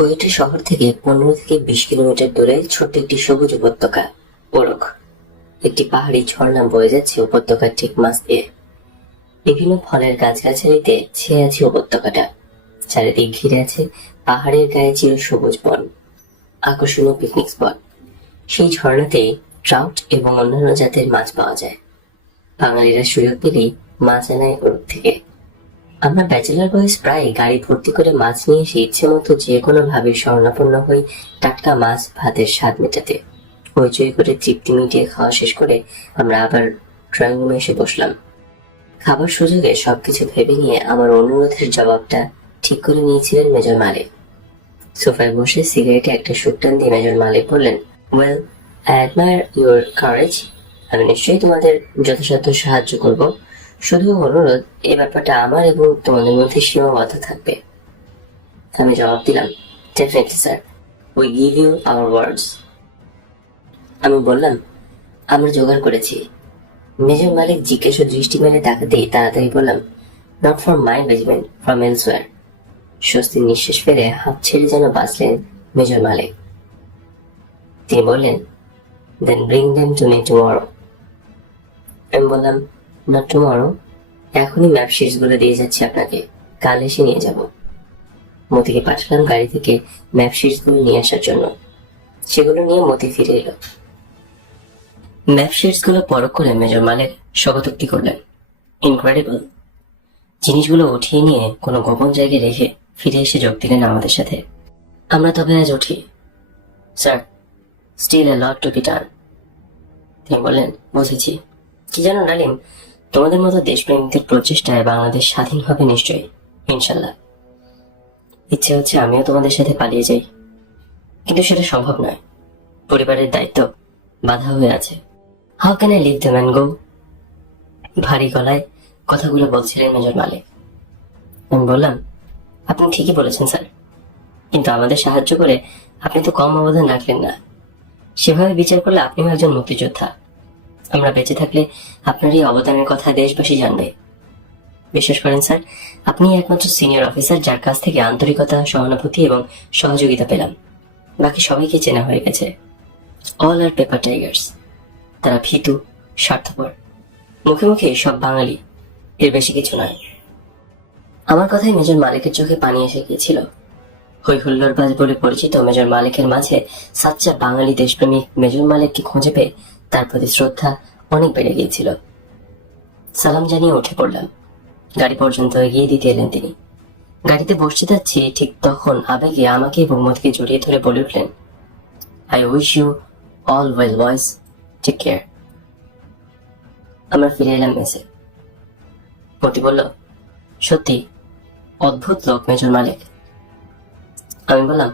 কুয়েট শহর থেকে 15 থেকে 20 কিলোমিটার দূরে ছোট্ট একটি সবুজ উপত্যকা ওরক। একটি পাহাড়ি ঝর্ণা বয়ে যাচ্ছে উপত্যকার ঠিক মাঝ দিয়ে। বিভিন্ন ফলের গাছগাছালিতে ছেয়ে আছে উপত্যকাটা। চারিদিক ঘিরে আছে পাহাড়ের গায়ে চির সবুজ বন, আকর্ষণীয় পিকনিক স্পট। সেই ঝর্ণাতেই ট্রাউট এবং অন্যান্য জাতের মাছ পাওয়া যায়। বাঙালিরা সুযোগ পেলেই মাছ আনায় ওরক থেকে। আমরা ব্যাচেলার বয়স প্রায় গাড়ি ভর্তি করে মাছ নিয়ে এসে ইচ্ছে মতো যে কোনো ভাবে শরণাপন্ন হই টাটকা মাছ ভাতের স্বাদ মেটাতে। হইচই করে তৃপ্তি মিটিয়ে খাওয়া শেষ করে আমরা আবার ড্রয়িং রুমে এসে বসলাম। খাবার সুযোগে সবকিছু ভেবে নিয়ে আমার অনুরোধের জবাবটা ঠিক করে নিয়েছিলেন মেজর মালিক। সোফায় বসে সিগারেটে একটা সুকটান দিয়ে মেজর মালিক বললেন, well, I admire your courage. আমি নিশ্চয়ই তোমাদের যথাসাধ্য সাহায্য করব। শুধু অনুরোধ, এই ব্যাপারটা আমার এবং তোমাদের মধ্যে সীমাবদ্ধ থাকবে। আমি জবাব দিলাম, definitely sir, we give you our words. আমি বললাম, আমরা জোগাড় করেছি। মেজর মালিক জিজ্ঞাসা দৃষ্টি মেলে তাকাতেই তাড়াতাড়ি বললাম, not for my regiment, from elsewhere. স্বস্তির নিঃশ্বাস ফেলে হাত ছেড়ে যেন বাঁচলেন মেজর মালিক। তিনি বললেন, then bring them to me tomorrow. আমি বললাম, নট টুমরো, এখনই ম্যাপ শিটস গুলো দিয়ে যাচ্ছি আপনাকে, কাল এসে নিয়ে যাব। মতিকে পাঠালাম গাড়ি থেকে ম্যাপ শিটস গুলো নিয়ে আসার জন্য। সেগুলো নিয়ে মতি ফিরে এলো। ম্যাপ শিটস গুলো পরখ করে মেজর মালিক স্বগতোক্তি করলেন, ইনক্রেডিবল। জিনিসগুলো উঠিয়ে নিয়ে কোনো গোপন জায়গায় রেখে ফিরে এসে যোগ দিলেন আমাদের সাথে। আমরা তবে আজ উঠি sir, still a lot to be done. তিনি বললেন, বুঝেছি। কি জানো ডালিম, তোমাদের মতো দেশপ্রেমিকদের প্রচেষ্টায় বাংলাদেশ স্বাধীন হবে নিশ্চয়ই, ইনশাল্লাহ। ইচ্ছে হচ্ছে আমিও তোমাদের সাথে পালিয়ে যাই, কিন্তু সেটা সম্ভব নয়। পরিবারের দায়িত্ব বাধা হয়ে আছে। How can I leave the man go? ভারী গলায় কথাগুলো বলছিলেন মেজর মালিক। আমি বললাম, আপনি ঠিকই বলেছেন স্যার, কিন্তু আমাদের সাহায্য করে আপনি তো কম অবদান রাখলেন না। সেভাবে বিচার করলে আপনিও একজন মুক্তিযোদ্ধা। আমরা বেঁচে থাকলে আপনার এই অবদানের কথা দেশবাসী জানবে। বিশ্বাস করেন স্যার, আপনি একমাত্র সিনিয়র অফিসার যার কাছ থেকে আন্তরিকতা, সহানুভূতি এবং সহযোগিতা পেলাম। বাকি সবাইকে চেনা হয়ে গেছে। অল আর পেপার টাইগার্স। তারা ভীতু, স্বার্থপর, মুখে মুখে সব বাঙালি, এর বেশি কিছু নয়। আমার কথায় মেজর মালিকের চোখে পানি এসে গিয়েছিল। হই হুল্লোড়বাজ বলে পরিচিত মেজর মালিকের মাঝে সাচ্চা বাঙালি দেশপ্রেমিক মেজর মালিককে খুঁজে পেয়ে তার প্রতি শ্রদ্ধা অনেক বেড়ে গিয়েছিল। সালাম জানিয়ে উঠে পড়লাম। গাড়ি পর্যন্ত এগিয়ে দিতে এলেন তিনি। গাড়িতে বসতে যাচ্ছি, ঠিক তখন আবেগে আমাকে এবং মতিকে জড়িয়ে ধরে বলে উঠলেন, I wish you all well boys, take care. আমরা ফিরে এলাম মেসে। মতি বলল, সত্যি অদ্ভুত লোক মেজর মালিক। আমি বললাম,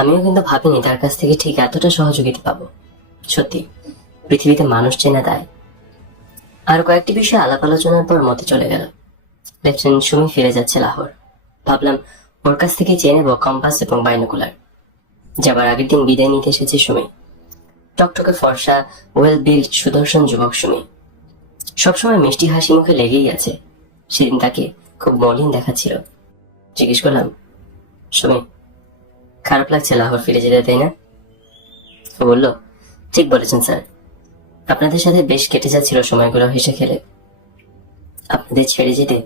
আমিও কিন্তু ভাবিনি তার কাছ থেকে ঠিক এতটা সহযোগিতা পাবো। সত্যি পৃথিবীতে মানুষ চেনা দেয়। আর কয়েকটি বিষয়ে আলাপ আলোচনার পর মতে চলে গেল। লেফটেন্যান্ট সুমি ফিরে যাচ্ছে লাহোর। ভাবলাম ওর কাছ থেকে চেয়ে নেব কম্পাস এবং বাইনোকুলার। যাবার আগের দিন বিদায় নিতে এসেছে সুমি। টকটকে ফর্সা, ওয়েল বিল্ড, সুদর্শন যুবক সুমি। সবসময় মিষ্টি হাসি মুখে লেগেই আছে। সেদিন তাকে খুব মলিন দেখাচ্ছিল। জিজ্ঞেস করলাম, সুমি, খারাপ লাগছে লাহোর ফিরে যেতে, তাই না? ও বলল, ঠিক বলেছেন স্যার, আপনাদের সাথে বেশ কেটে যাচ্ছিল সময়গুলো হেসে খেলে। আপনাদের ছেড়ে যেতে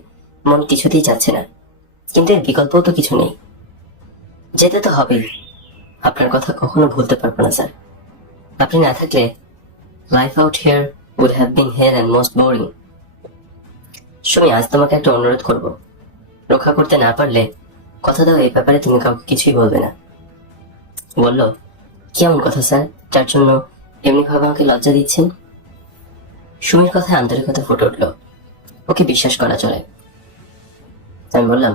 মন কিছুতেই যাচ্ছে না, কিন্তু এর বিকল্পও তো কিছু নেই। যেতে তো হবেই। আপনার কথা কখনো ভুলতে পারবো না স্যার। আপনি না থাকলে life out here would have been hell and most boring. Sumi, আজ তোমাকে একটা অনুরোধ করব। রক্ষা করতে না পারলে কথা দাও এই ব্যাপারে তুমি কাউকে কিছুই বলবে না। বলল, কেমন কথা স্যার, যার জন্য এমনি ভাবে আমাকে লজ্জা দিচ্ছেন? সুমির কথায় আন্তরিকতা ফুটে উঠল। ওকে বিশ্বাস করা চলে। আমি বললাম,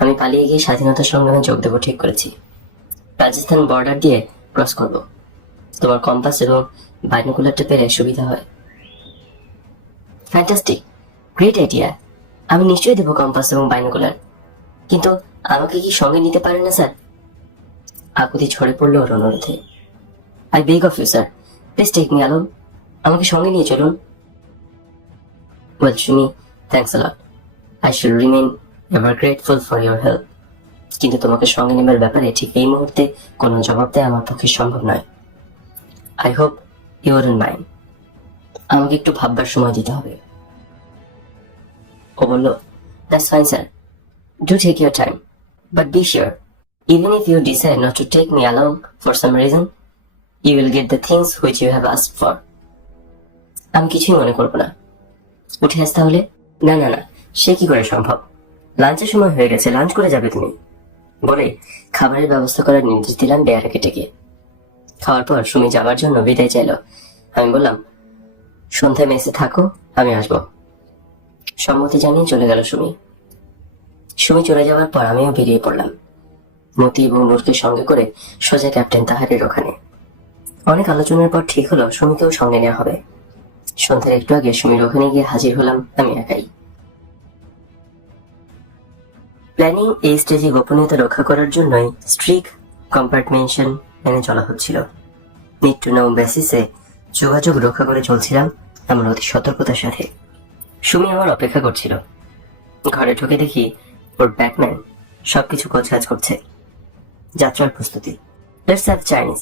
আমি পালিয়ে গিয়ে স্বাধীনতা সংগ্রামে যোগ দেবো ঠিক করেছি। রাজস্থান বর্ডার দিয়ে ক্রস করব। তোমার কম্পাস এবং বাইনোকুলারটা পেলে সুবিধা হয়। Fantastic, great idea. আমি নিশ্চয়ই দেবো কম্পাস এবং বাইনোকুলার, কিন্তু আমাকে কি সঙ্গে নিতে পারেন না স্যার? আকুতি ছড়ে পড়লো ওর অনুরোধে। I beg of you sir, please take me alone. আমাকে সঙ্গে নিয়ে চলুন। Well Sumi, thanks a lot. I shall remain ever grateful for your help. কিন্তু তোমাকে সঙ্গে নেবার ব্যাপারে ঠিক এই মুহূর্তে কোনো জবাব দেওয়া আমার পক্ষে সম্ভব নয়। I hope you are in mind. আমাকে একটু ভাববার সময় দিতে হবে। ও বলল, that's fine sir, do take your time, but be sure, even if you decide not to take me along for some reason, you will get the things which you have asked for. আমি কিছুই মনে করবো না। উঠে আস তাহলে। না না না, সে কি করে সম্ভব? লাঞ্চের সময় হয়ে গেছে, লাঞ্চ করে যাবে তুমি। বলে খাবারের ব্যবস্থা করার নির্দেশ দিলাম বেয়ারাকে ডেকে। খাওয়ার পর সুমি যাবার জন্য বিদায় চাইল। আমি বললাম, সন্ধ্যায় মেসে থাকো, আমি আসবো। সম্মতি জানিয়ে চলে গেল সুমি। সুমি চলে যাওয়ার পর আমিও বেরিয়ে পড়লাম, মতি এবং নূরকে সঙ্গে করে সোজা ক্যাপ্টেন তাহারের ওখানে। অনেক আলোচনার পর ঠিক হলো সুমিকেও সঙ্গে নেওয়া হবে। সন্ধ্যার একটু আগে সুমির ওখানে গিয়ে হাজির হলাম আমি একাই। প্ল্যানিং এই স্টেজে গোপনীয়তা রক্ষা করার জন্যই স্ট্রিক্ট কম্পার্টমেন্টেশন মেনে চলা হচ্ছিল। নিড টু নো বেসিসে যোগাযোগ রক্ষা করে চলছিলাম এমন অতি সতর্কতার সাথে। সুমি আমার অপেক্ষা করছিল। ঘরে ঢুকে দেখি ওর ব্যাকম্যান সবকিছু গোছগাছ করছে। যাত্রার প্রস্তুতি। লেটস হ্যাভ চাইনিজ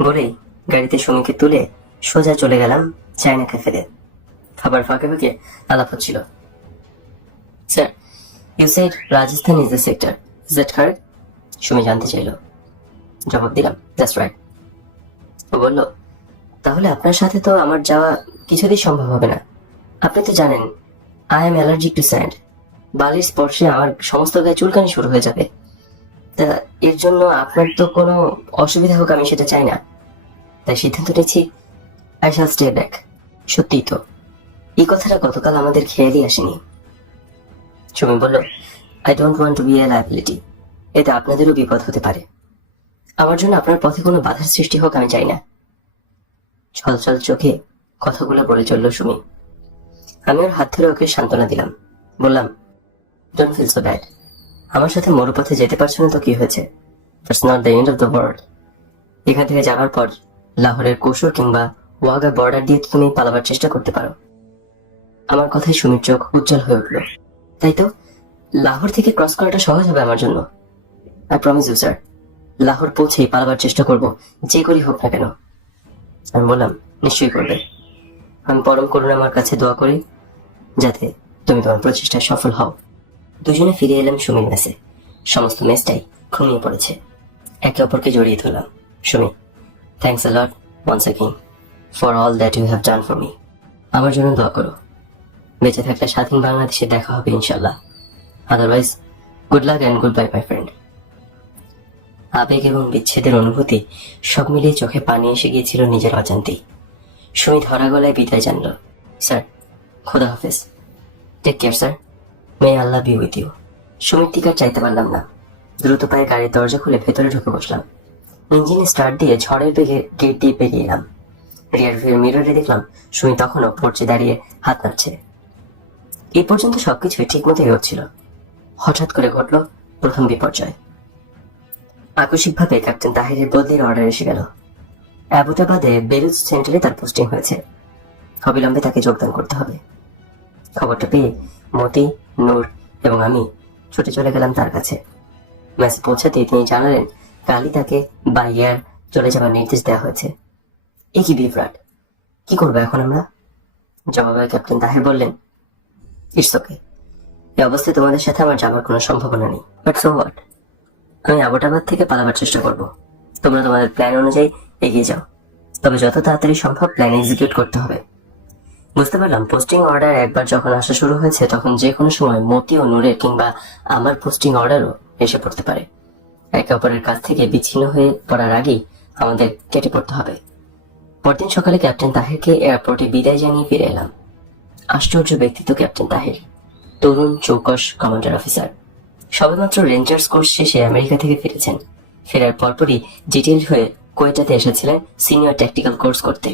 বলেই গাড়িতে সুমিকে তুলে সোজা চলে গেলাম চায়না ক্যাফেতে। খাবার ফাঁকে ফাঁকে আলাপ হচ্ছিল। Sir, you said Rajasthan is the sector, is that correct? Sumi জানতে চাইল। জবাব দিলাম, দ্যাটস রাইট। ও বলল, তাহলে আপনার সাথে তো আমার যাওয়া কিছুতেই সম্ভব হবে না। আপনি তো জানেন I am allergic two sand. বালির স্পর্শে আমার সমস্ত গায়ে চুলকানি শুরু হয়ে যাবে। তা এর জন্য আপনার তো কোনো অসুবিধা হোক আমি সেটা চাই না। তাই সিদ্ধান্ত নিচ্ছি আই শ্যাল স্টে ব্যাক। সত্যিই তো, এই কথাটা গতকাল আমাদের খেয়ালই আসেনি। সুমি বলল, I don't want to be a liability. এতে আপনাদেরও বিপদ হতে পারে। আমার জন্য আপনার পথে কোনো বাধার সৃষ্টি হোক আমি চাই না। ছলছল চোখে কথাগুলো বলে চলল সুমি। আমি ওর হাত ধরে ওকে সান্ত্বনা দিলাম। বললাম, ডোন্ট ফিল সো ব্যাড। আমার সাথে মরুপথে যেতে পারছো না তো কি হয়েছে? That's not the end of the world. এখান থেকে যাওয়ার পর লাহোরের কোশর কিংবা ওয়াগা বর্ডার দিয়ে তুমি পালাবার চেষ্টা করতে পারো। আমার কথায় সুমির চোখ উজ্জ্বল হয়ে উঠল। তাই তো, লাহোর থেকে ক্রস করাটা সহজ হবে আমার জন্য। I promise you sir, Lahore পৌঁছেই পালাবার চেষ্টা করব, যে করি হোক না কেন। আমি বললাম, নিশ্চয়ই করবে। আমি পরম করুণা আমার কাছে দোয়া করি যাতে তুমি তোমার প্রচেষ্টায় সফল হও। দুজনে ফিরে এলাম সুমির মেসে। সমস্ত মেসটাই ঘুমিয়ে পড়েছে। একে অপরকে জড়িয়ে ধরলাম। Sumi, thanks a lot once again for all that you have done for me. আমার জন্য দোয়া করো। বেঁচে থাকলে স্বাধীন বাংলাদেশে দেখা হবে ইনশাল্লাহ। Otherwise good luck and good bye my friend. আবেগ এবং বিচ্ছেদের অনুভূতি সব মিলিয়ে চোখে পানি এসে গিয়েছিল নিজের অজান্তেই। সুমি ধরা গলায় বিদায় জানল। স্যার, খোদা হাফেজ। টেক কেয়ার স্যার, মে আল্লাহ বি উইথ ইউ। সুমির টিকার চাইতে পারলাম না। দ্রুত পায়ে গাড়ির দরজা খুলে ভেতরে ঢুকে বসলাম। ইঞ্জিনে স্টার্ট দিয়ে ঝড়ের বেগে গেট দিয়ে বেরিয়ে এলাম। রিয়ার ভিউ মিররে দেখলাম সুমি তখনও পর্চে দাঁড়িয়ে হাত নাড়ছে। এই পর্যন্ত সবকিছুই ঠিক মতো এগোচ্ছিল। হঠাৎ করে ঘটল প্রথম বিপর্যয়। আকস্মিকভাবে ক্যাপ্টেন তাহিরের বদলির অর্ডার এসে গেল। অ্যাবোটাবাদে বেলুচ সেন্টারে তার পোস্টিং হয়েছে। অবিলম্বে তাকে যোগদান করতে হবে। খবরটা পেয়ে মতি, নূর এবং আমি ছুটে চলে গেলাম তার কাছে। ম্যাচ পৌঁছাতেই তিনি জানালেন কালই তাকে বাই এয়ার চলে যাওয়ার নির্দেশ দেওয়া হয়েছে। এ কি বিভ্রাট! কি করবো এখন আমরা? জবাবে ক্যাপ্টেন তাহির বললেন, ইটস ওকে। এই অবস্থায় তোমাদের সাথে আমার যাবার কোনো সম্ভাবনা নেই। But so what? আমি আবোটাবাদ থেকে পালাবার চেষ্টা করব। তোমরা তোমাদের প্ল্যান অনুযায়ী এগিয়ে যাও, তবে যত তাড়াতাড়ি সম্ভব প্ল্যান এক্সিকিউট করতে হবে। বুঝতে পারলাম পোস্টিং অর্ডার একবার যখন আসা শুরু হয়েছে তখন যে কোনো সময় মতি ও নূরের কিংবা আমার পোস্টিং অর্ডারও এসে পড়তে পারে। একে অপরের কাছ থেকে বিচ্ছিন্ন হয়ে পড়ার আগেই আমাদের কেটে পড়তে হবে। পরদিন সকালে ক্যাপ্টেন তাহিরকে এয়ারপোর্টে বিদায় জানিয়ে ফিরে এলাম। আশ্চর্য ব্যক্তিত্ব ক্যাপ্টেন তাহির। তরুণ, চৌকস কমান্ডার অফিসার। সবেমাত্র রেঞ্জার্স কোর্স শেষে আমেরিকা থেকে ফিরেছেন। ফেরার পরপরই ডিটেইলড হয়ে কোয়েটাতে এসেছিলেন সিনিয়র ট্যাকটিক্যাল কোর্স করতে।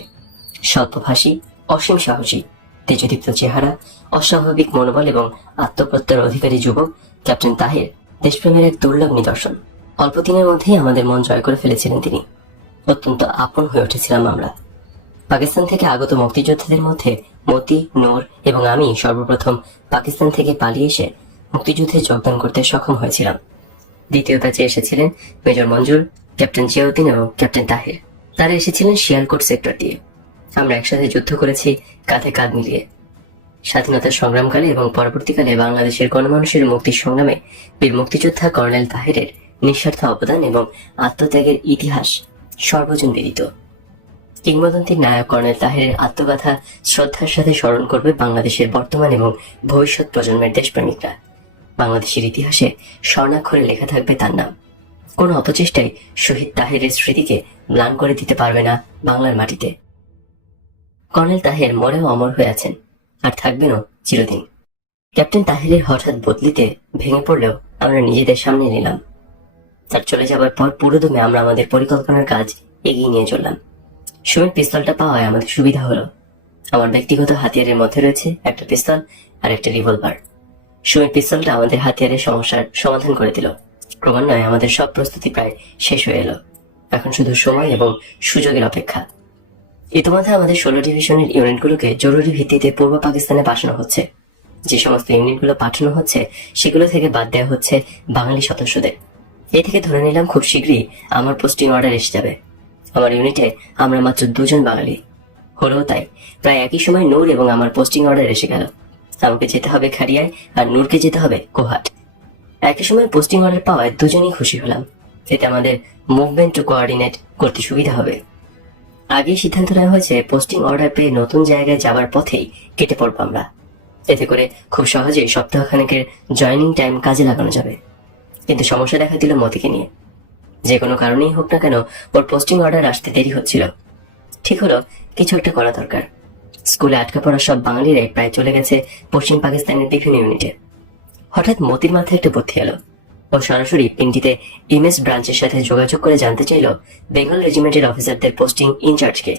স্বল্পভাষী, অসীম সাহসী, তেজদীপ্ত চেহারা, অস্বাভাবিক মনোবল এবং আত্মপ্রত্যয়ের অধিকারী যুবক ক্যাপ্টেন তাহির দেশপ্রেমের এক দুর্লভ নিদর্শন। অল্প দিনের মধ্যেই আমাদের মন জয় করে ফেলেছিলেন তিনি। অত্যন্ত আপন হয়ে উঠেছিলাম আমরা। পাকিস্তান থেকে আগত মুক্তিযোদ্ধাদের মধ্যে মতি, নূর এবং আমি সর্বপ্রথম পাকিস্তান থেকে পালিয়ে এসে মুক্তিযুদ্ধে যোগদান করতে সক্ষম হয়েছিলাম। দ্বিতীয় ব্যাচে এসেছিলেন মেজর মঞ্জুর, ক্যাপ্টেন জিয়াউদ্দিন এবং ক্যাপ্টেন তাহির। তারা এসেছিলেন শিয়ালকোট সেক্টর দিয়ে। আমরা একসাথে যুদ্ধ করেছি, কাঁধে কাঁধ মিলিয়ে। স্বাধীনতার সংগ্রামকালে এবং পরবর্তীকালে বাংলাদেশের গণমানুষের মুক্তির সংগ্রামে বীর মুক্তিযোদ্ধা কর্নেল তাহিরের নিঃস্বার্থ অবদান এবং আত্মত্যাগের ইতিহাস সর্বজন বিদিত। কিংবদন্তির নায়ক কর্নেল তাহিরের আত্মগাথা শ্রদ্ধার সাথে স্মরণ করবে বাংলাদেশের বর্তমান এবং ভবিষ্যৎ প্রজন্মের দেশপ্রেমিকরা। বাংলাদেশের ইতিহাসে স্বর্ণাক্ষরে লেখা থাকবে তার নাম। কোনো অপচেষ্টাই শহীদ তাহিরের স্মৃতিকে ম্লান করে দিতে পারবে না বাংলার মাটিতে। কর্নেল তাহির মরেও অমর হয়ে আছেন, আর থাকবেনও চিরদিন। ক্যাপ্টেন তাহিরের হঠাৎ বদলিতে ভেঙে পড়লেও আমরা নিজেদের সামনে নিলাম। তার চলে যাবার পর পুরোদমে আমরা আমাদের পরিকল্পনার কাজ এগিয়ে নিয়ে চললাম। সুমির পিস্তলটা পাওয়ায় আমাদের সুবিধা হলো। আমার ব্যক্তিগত হাতিয়ারের মধ্যে রয়েছে একটা পিস্তল আর একটা রিভলভার। সুমির পিস্তলটা আমাদের হাতিয়ারের সমস্যার সমাধান করে দিল। ক্রমান্বয়ে আমাদের সব প্রস্তুতি প্রায় শেষ হয়ে এলো। এখন শুধু সময় এবং সুযোগের অপেক্ষা। ইতিমধ্যে আমাদের 16 ডিভিশনের ইউনিটগুলোকে জরুরি ভিত্তিতে পূর্ব পাকিস্তানে পাঠানো হচ্ছে। যে সমস্ত ইউনিটগুলো পাঠানো হচ্ছে সেগুলো থেকে বাদ দেওয়া হচ্ছে বাঙালি সদস্যদের। এ থেকে ধরে নিলাম খুব শীঘ্রই আমার পোস্টিং অর্ডার এসে যাবে। আমার ইউনিটে আমরা মাত্র 2 জন বাঙালি। হলেও তাই, প্রায় একই সময় নূর এবং আমার পোস্টিং অর্ডার এসে গেল। আমাকে যেতে হবে খাড়িয়ায় আর নূরকে যেতে হবে কোহাট। একই সময় পোস্টিং অর্ডার পাওয়ায় দুজনেই খুশি হলাম। এতে আমাদের মুভমেন্ট টু কোঅর্ডিনেট করতে সুবিধা হবে। আগেই সিদ্ধান্ত নেওয়া হয়েছে পোস্টিং অর্ডার পেয়ে নতুন জায়গায় যাওয়ার পথেই কেটে পড়বো আমরা। এতে করে খুব সহজেই সপ্তাহখানেকের জয়েনিং টাইম কাজে লাগানো যাবে। কিন্তু সমস্যা দেখা দিল মতিকে নিয়ে। যে কোনো কারণেই হোক না কেন ওর পোস্টিং অর্ডার আসতে দেরি হচ্ছিল। ঠিক হলো কিছু একটা করা দরকার। স্কুলে আটকা পড়া সব বাঙালিরাই প্রায় চলে গেছে পশ্চিম পাকিস্তানের বিভিন্ন ইউনিটে। হঠাৎ মতির মাথায় একটা বুদ্ধি এলো। ও সরাসরি পিন্ডিতে ইমেজ ব্রাঞ্চের সাথে যোগাযোগ করে জানতে চাইল বেঙ্গল রেজিমেন্টের অফিসারদের পোস্টিং ইনচার্জকে।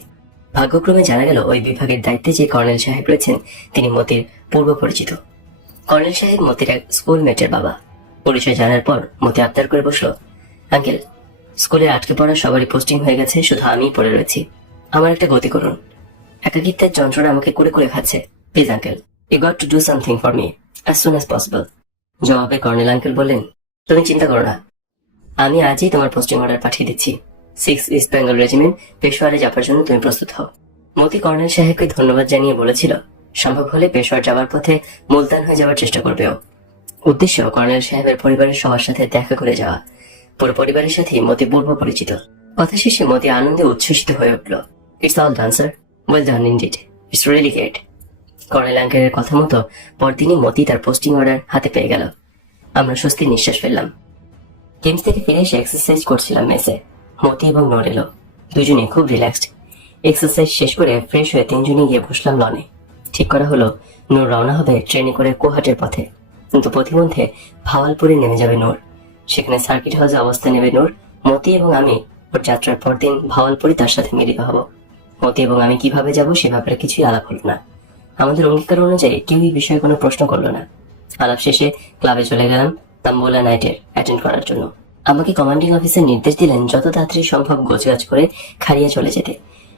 ভাগ্যক্রমে জানা গেল ওই বিভাগের দায়িত্বে যে কর্নেল সাহেব রয়েছেন তিনি মতির পূর্ব পরিচিত। কর্নেল সাহেব মতির এক স্কুলমেটের বাবা। পরিচয় জানার পর মতি আবদার করে বসল, আঙ্কেল, স্কুলে আটকে পড়া সবারই পোস্টিং হয়ে গেছে, শুধু আমিই পড়ে রয়েছি। আমার একটা গতি করুন। একাকিত্বের যন্ত্রণা আমাকে করে করে খাচ্ছে। Please uncle, you got to do something for me as soon as possible. জবাবে কর্নেল আঙ্কেল বললেন, তুমি চিন্তা করো না, আমি আজই তোমার পোস্টিং অর্ডার পাঠিয়ে দিচ্ছি। 6 ইস্ট বেঙ্গল রেজিমেন্ট পেশোয়ারে যাবার জন্য তুমি প্রস্তুত হও। মতি কর্নেল সাহেবকে ধন্যবাদ জানিয়ে বলেছিল সম্ভব হলে পেশোয়ার যাওয়ার পথে মুলতান হয়ে যাওয়ার চেষ্টা করবে ও। উদ্দেশ্য কর্নেল সাহেবের পরিবারের সবার সাথে দেখা করে যাওয়া। পুরো পরিবারের সাথে মতি পূর্ব পরিচিত। কথা শেষে মতি আনন্দে উচ্ছ্বসিত হয়ে উঠল। It's all done sir, well done indeed, it's really great. Colonel আঙ্কেলের কথা মতো পরদিনই মতি তার পোস্টিং অর্ডার হাতে পেয়ে গেল। আমরা স্বস্তির নিঃশ্বাস ফেললাম। গেমস থেকে ফিরে এসে এক্সারসাইজ করছিলাম মেসে। মতি এবং নোর এলো। দুজনে খুব রিল্যাক্সড। এক্সারসাইজ শেষ করে ফ্রেশ হয়ে তিনজনে গিয়ে বসলাম লনে। ঠিক করা হলো নোর রওনা হবে ট্রেনে করে কোহাটের পথে। কিন্তু পথিমধ্যে ভাওয়ালপুরে নেমে যাবে নোর। সেখানে সার্কিট হাউসে অবস্থান নেবে নোর। মতি এবং আমি ওর যাত্রার পরদিন ভাওয়ালপুরে তার সাথে মিলিত হব। মতি এবং আমি কিভাবে যাব সে ব্যাপারে কিছুই আলাপ হলো না। আমাদের অঙ্গীকার অনুযায়ী কেউই বিষয়ে কোনো প্রশ্ন করলো না। আলাপ শেষে ক্লাবে চলে গেলাম তাম্বোলা নাইটের অ্যাটেন্ড করার জন্য। আমাকে কমান্ডিং অফিসার নির্দেশ দিলেন যত তাড়াতাড়ি সম্ভব গোছগাছ করে খাড়িয়া চলে যেতে।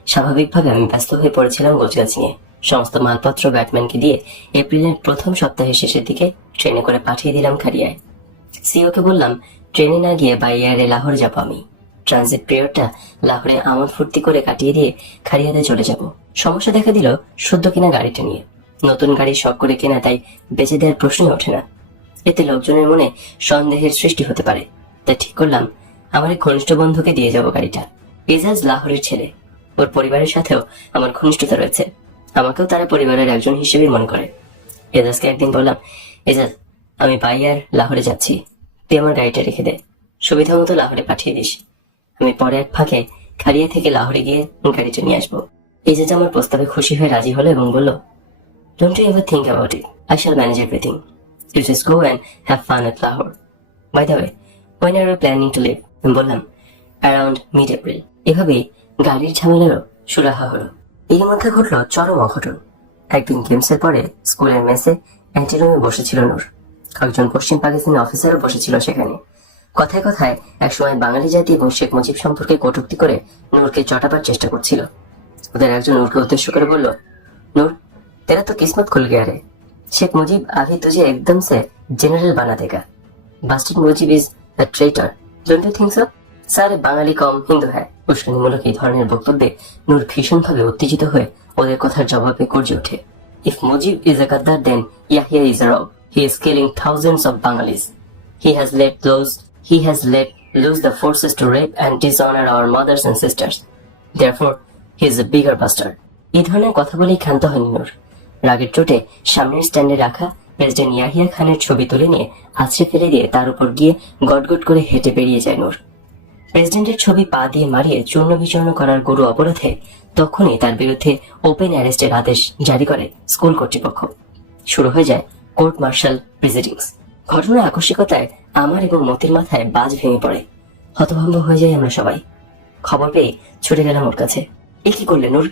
স্বাভাবিকভাবে আমি ব্যস্ত হয়ে পড়েছিলাম গোছগাছ নিয়ে। সমস্ত মালপত্র ব্যাটম্যানকে দিয়ে এপ্রিলের প্রথম সপ্তাহের শেষের দিকে ট্রেনে করে পাঠিয়ে দিলাম খাড়িয়ায়। সিওকে বললাম ট্রেনে না গিয়ে বাই এয়ারে লাহোর যাবো আমি। ট্রানজিট পিরিয়ডটা লাহোরে আমোদ ফুর্তি করে কাটিয়ে দিয়ে খাড়িয়াতে চলে যাব। সমস্যা দেখা দিল সদ্য কেনা গাড়িটা নিয়ে। নতুন গাড়ি শখ করে কেনা, তাই বেচে দেওয়ার প্রশ্নই ওঠে না। এতে লোকজনের মনে সন্দেহের সৃষ্টি হতে পারে। তাই ঠিক করলাম আমার এক ঘনিষ্ঠ বন্ধুকে দিয়ে যাব গাড়িটা। এজাজ লাহোরের ছেলে। ওর পরিবারের সাথেও আমার ঘনিষ্ঠতা রয়েছে। আমাকেও তারা পরিবারের একজন হিসেবেই মনে করে। এজাজকে একদিন বললাম, এজাজ, আমি বাইয়ার লাহোরে যাচ্ছি, তুই আমার গাড়িটা রেখে দে, সুবিধা মতো লাহোরে পাঠিয়ে দিস। আমি পরে এক ফাঁকে খাড়িয়া থেকে লাহোরে গিয়ে গাড়িটা নিয়ে আসবো। এজাজ আমার প্রস্তাবে খুশি হয়ে রাজি হলো এবং বলল, don't you ever think about it, I shall manage everything, you just go and have fun at Lahore. By the way, when are you planning to leave? আমি বললাম, অ্যারাউন্ড মিড এপ্রিল। এভাবেই গাড়ির ঝামেলারও সুরাহা হলো। এর মধ্যে ঘটল চরম অঘটন। একদিন গেমসের পরে স্কুলের মেসে অ্যান্টিরুমে বসেছিল নূর। কয়েকজন পশ্চিম পাকিস্তানি অফিসারও বসেছিল সেখানে। কথায় কথায় একসময় বাঙালি জাতি এবং শেখ মুজিব সম্পর্কে কটূক্তি করে নূরকে চটাবার চেষ্টা করছিল। ওদের একজন নূরকে উদ্দেশ্য করে বলল, নূর, তেরা তো কিসমত খুল গয়া রে, शेख मुजीब अभी तुझे एकदम से जनरल बना देगा। Bastard Mujib is A traitor. Don't you think so? Sir বাঙালি কম হিন্দু হ্যাঁ। উস্কানিমূলক এই ধরনের বক্তব্যে নূর ভীষণভাবে উত্তেজিত হয়ে ওদের কথার জবাবে গর্জে ওঠে। If Mujib is a Gaddar, then Yahya is a rogue. He is killing thousands of Bengalis. He has let loose the forces to rape and dishonor our mothers and sisters. Therefore, he is a bigger bastard. এই ধরনের কথা বলেই ক্ষান্ত হয়নি নূর। রাগের চোটে সামনের স্ট্যান্ডে রাখা প্রেসিডেন্ট ইয়াহিয়া খানের ছবি তুলে নিয়ে আছড়ে ফেলে দিয়ে তার উপর গিয়ে গটগট করে হেঁটে বেরিয়ে যায় নূর। প্রেসিডেন্টের ছবি পা দিয়ে মারিয়ে চূর্ণ বিচূর্ণ করার গুরু অপরাধে তখনই তার বিরুদ্ধে ওপেন অ্যারেস্টের আদেশ জারি করে স্কুল কর্তৃপক্ষ। শুরু হয়ে যায় কোর্ট মার্শাল প্রসিডিংস। ঘটনার আকস্মিকতায় আমার এবং মতির মাথায় বাজ ভেঙে পড়ে। হতভম্ব হয়ে যাই আমরা সবাই। খবর পেয়ে ছুটে গেলাম ওর কাছে। এ কি করলে নূর?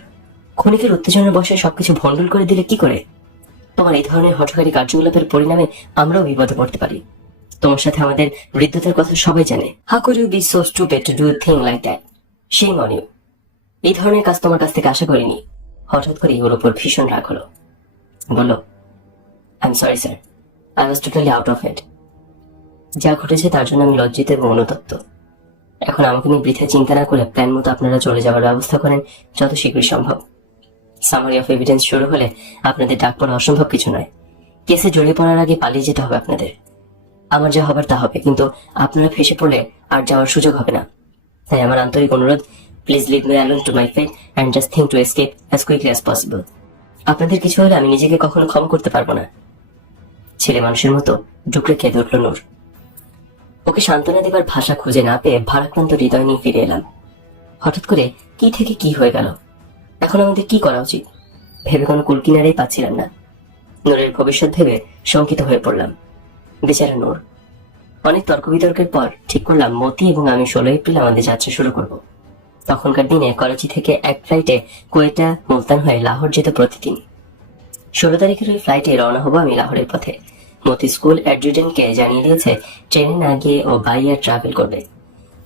ক্ষণিকের উত্তেজনার বসে সবকিছু ভণ্ডুল করে দিলে কি করে? তোমার এই ধরনের হঠকারী কার্যকলাপের পরিণামে আমরাও বিপদে পড়তে পারি। তোমার সাথে আমাদের বৃদ্ধতার কথা সবাই জানে। How could you be so stupid to do a thing like that? Shame on you. এই ধরনের কাজ তোমার কাছ থেকে আশা করিনি। হঠাৎ করে ওর উপর ভীষণ রাগ হলো। বলল, I'm sorry sir. I was totally out of it. যা ঘটেছে তার জন্য আমি লজ্জিত এবং অনুতপ্ত। এখন আমাকে নিয়ে বৃথা চিন্তা না করে প্ল্যান মতো আপনারা চলে যাওয়ার ব্যবস্থা করেন যত শীঘ্রই সম্ভব। সামারি অফ এভিডেন্স শুরু হলে আপনাদের ডাক পড়া অসম্ভব কিছু নয়। কেসে জড়িয়ে পড়ার আগে পালিয়ে যেতে হবে আপনাদের। আমার যা হবার তা হবে, কিন্তু আপনারা ফেসে পড়লে আর যাওয়ার সুযোগ হবে না। তাই আমার আন্তরিক অনুরোধ, please leave me alone to my fate and just think to escape as quickly as possible. আপনাদের কিছু হলে আমি নিজেকে কখনো ক্ষমা করতে পারবো না। ছেলে মানুষের মতো ডুকরে কেঁদে উঠল নূর। ওকে সান্ত্বনা দেবার ভাষা খুঁজে না পেয়ে ভারাক্রান্ত হৃদয় নিয়ে ফিরে এলাম। হঠাৎ করে কি থেকে কি হয়ে গেল? এখন আমাদের কি করা উচিত ভেবে কোনো কুলকিনারেই পাচ্ছিলাম না। নূরের ভবিষ্যৎ ভেবে শঙ্কিত হয়ে পড়লাম। বেচারা নূর। অনেক তর্ক বিতর্কের পর ঠিক করলাম মতি এবং আমি 16 এপ্রিল আমাদের যাত্রা শুরু করব। তখনকার দিনে করাচি থেকে এক ফ্লাইটে কোয়েটা মুলতান হয়ে লাহোর যেত প্রতিদিন। 16 তারিখের ওই ফ্লাইটে রওনা হবো আমি লাহোরের পথে। মতি স্কুল অ্যাডজুটেন্টকে জানিয়ে দিয়েছে ট্রেনে না গিয়ে ও বাই এয়ার ট্রাভেল করবে।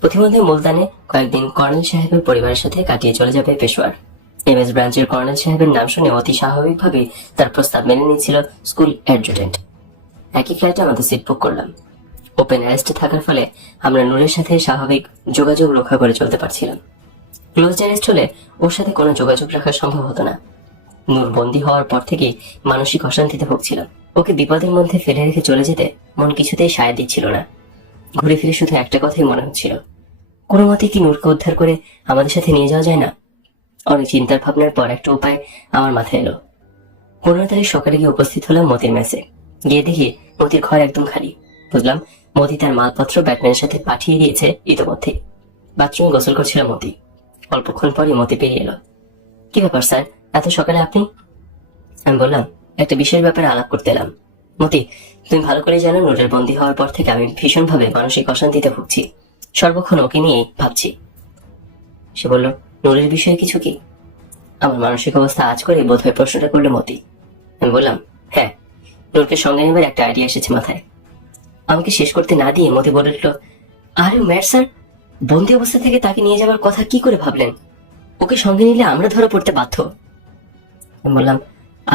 প্রতিমধ্যে মুলতানে কয়েকদিন কর্নেল সাহেবের পরিবারের সাথে কাটিয়ে চলে যাবে পেশোয়ার। MS ব্রাঞ্চের কর্নেল সাহেবের নাম শুনে অতি স্বাভাবিকভাবেই তার প্রস্তাব মেনে নিয়েছিল স্কুল অ্যাডজুটেন্ট। একই ফ্লাইটে আমাদের সিট বুক করলাম। ওপেন অ্যারেস্টে থাকার ফলে আমরা নূরের সাথে স্বাভাবিক যোগাযোগ রক্ষা করে চলতে পারছিলাম। ক্লোজ অ্যারেস্ট হলে ওর সাথে কোনো যোগাযোগ রাখা সম্ভব হতো না। নূর বন্দী হওয়ার পর থেকেই মানসিক অশান্তিতে ভুগছিলাম। ওকে বিপদের মধ্যে ফেলে রেখে চলে যেতে মন কিছুতেই সায় দিচ্ছিল না। ঘুরে ফিরে শুধু একটা কথাই মনে হচ্ছিল, কোনো মতে কি নূরকে উদ্ধার করে আমাদের সাথে নিয়ে যাওয়া যায় না? অনেক চিন্তার ভাবনার পর একটা উপায় আমার মাথায় এলো। 15 তারিখ সকালে গিয়ে উপস্থিত হলাম মতির মেসে। গিয়ে দেখি মতির ঘর একদম খালি। বুঝলাম মতি তার মালপত্র ব্যাটম্যানের সাথে পাঠিয়ে দিয়েছে ইতিমধ্যে। বাথরুমে গোসল করছিল মতি। অল্পক্ষণ পরই মতি পেরিয়ে এলো। কি ব্যাপার স্যার, এত সকালে আপনি? আমি বললাম, একটা বিশেষ ব্যাপারে আলাপ করতে এলাম। মতি, তুমি ভালো করে জানো নূরের বন্দী হওয়ার পর থেকে আমি ভীষণভাবে মানসিক অশান্তিতে ভুগছি। সর্বক্ষণ ওকে নিয়েই ভাবছি। সে বলল, নূরের বিষয়ে কিছু কি? আমার মানসিক অবস্থা আজ করে বোধহয় প্রশ্নটা করলো মতি। আমি বললাম, হ্যাঁ, নূরকে সঙ্গে নেবার একটা আইডিয়া এসেছে মাথায়। আমাকে শেষ করতে না দিয়ে মতি বলে উঠল, আরে ম্যাড স্যার, বন্দী অবস্থা থেকে তাকে নিয়ে যাওয়ার কথা কি করে ভাবলেন? ওকে সঙ্গে নিলে আমরা ধরা পড়তে বাধ্য। আমি বললাম,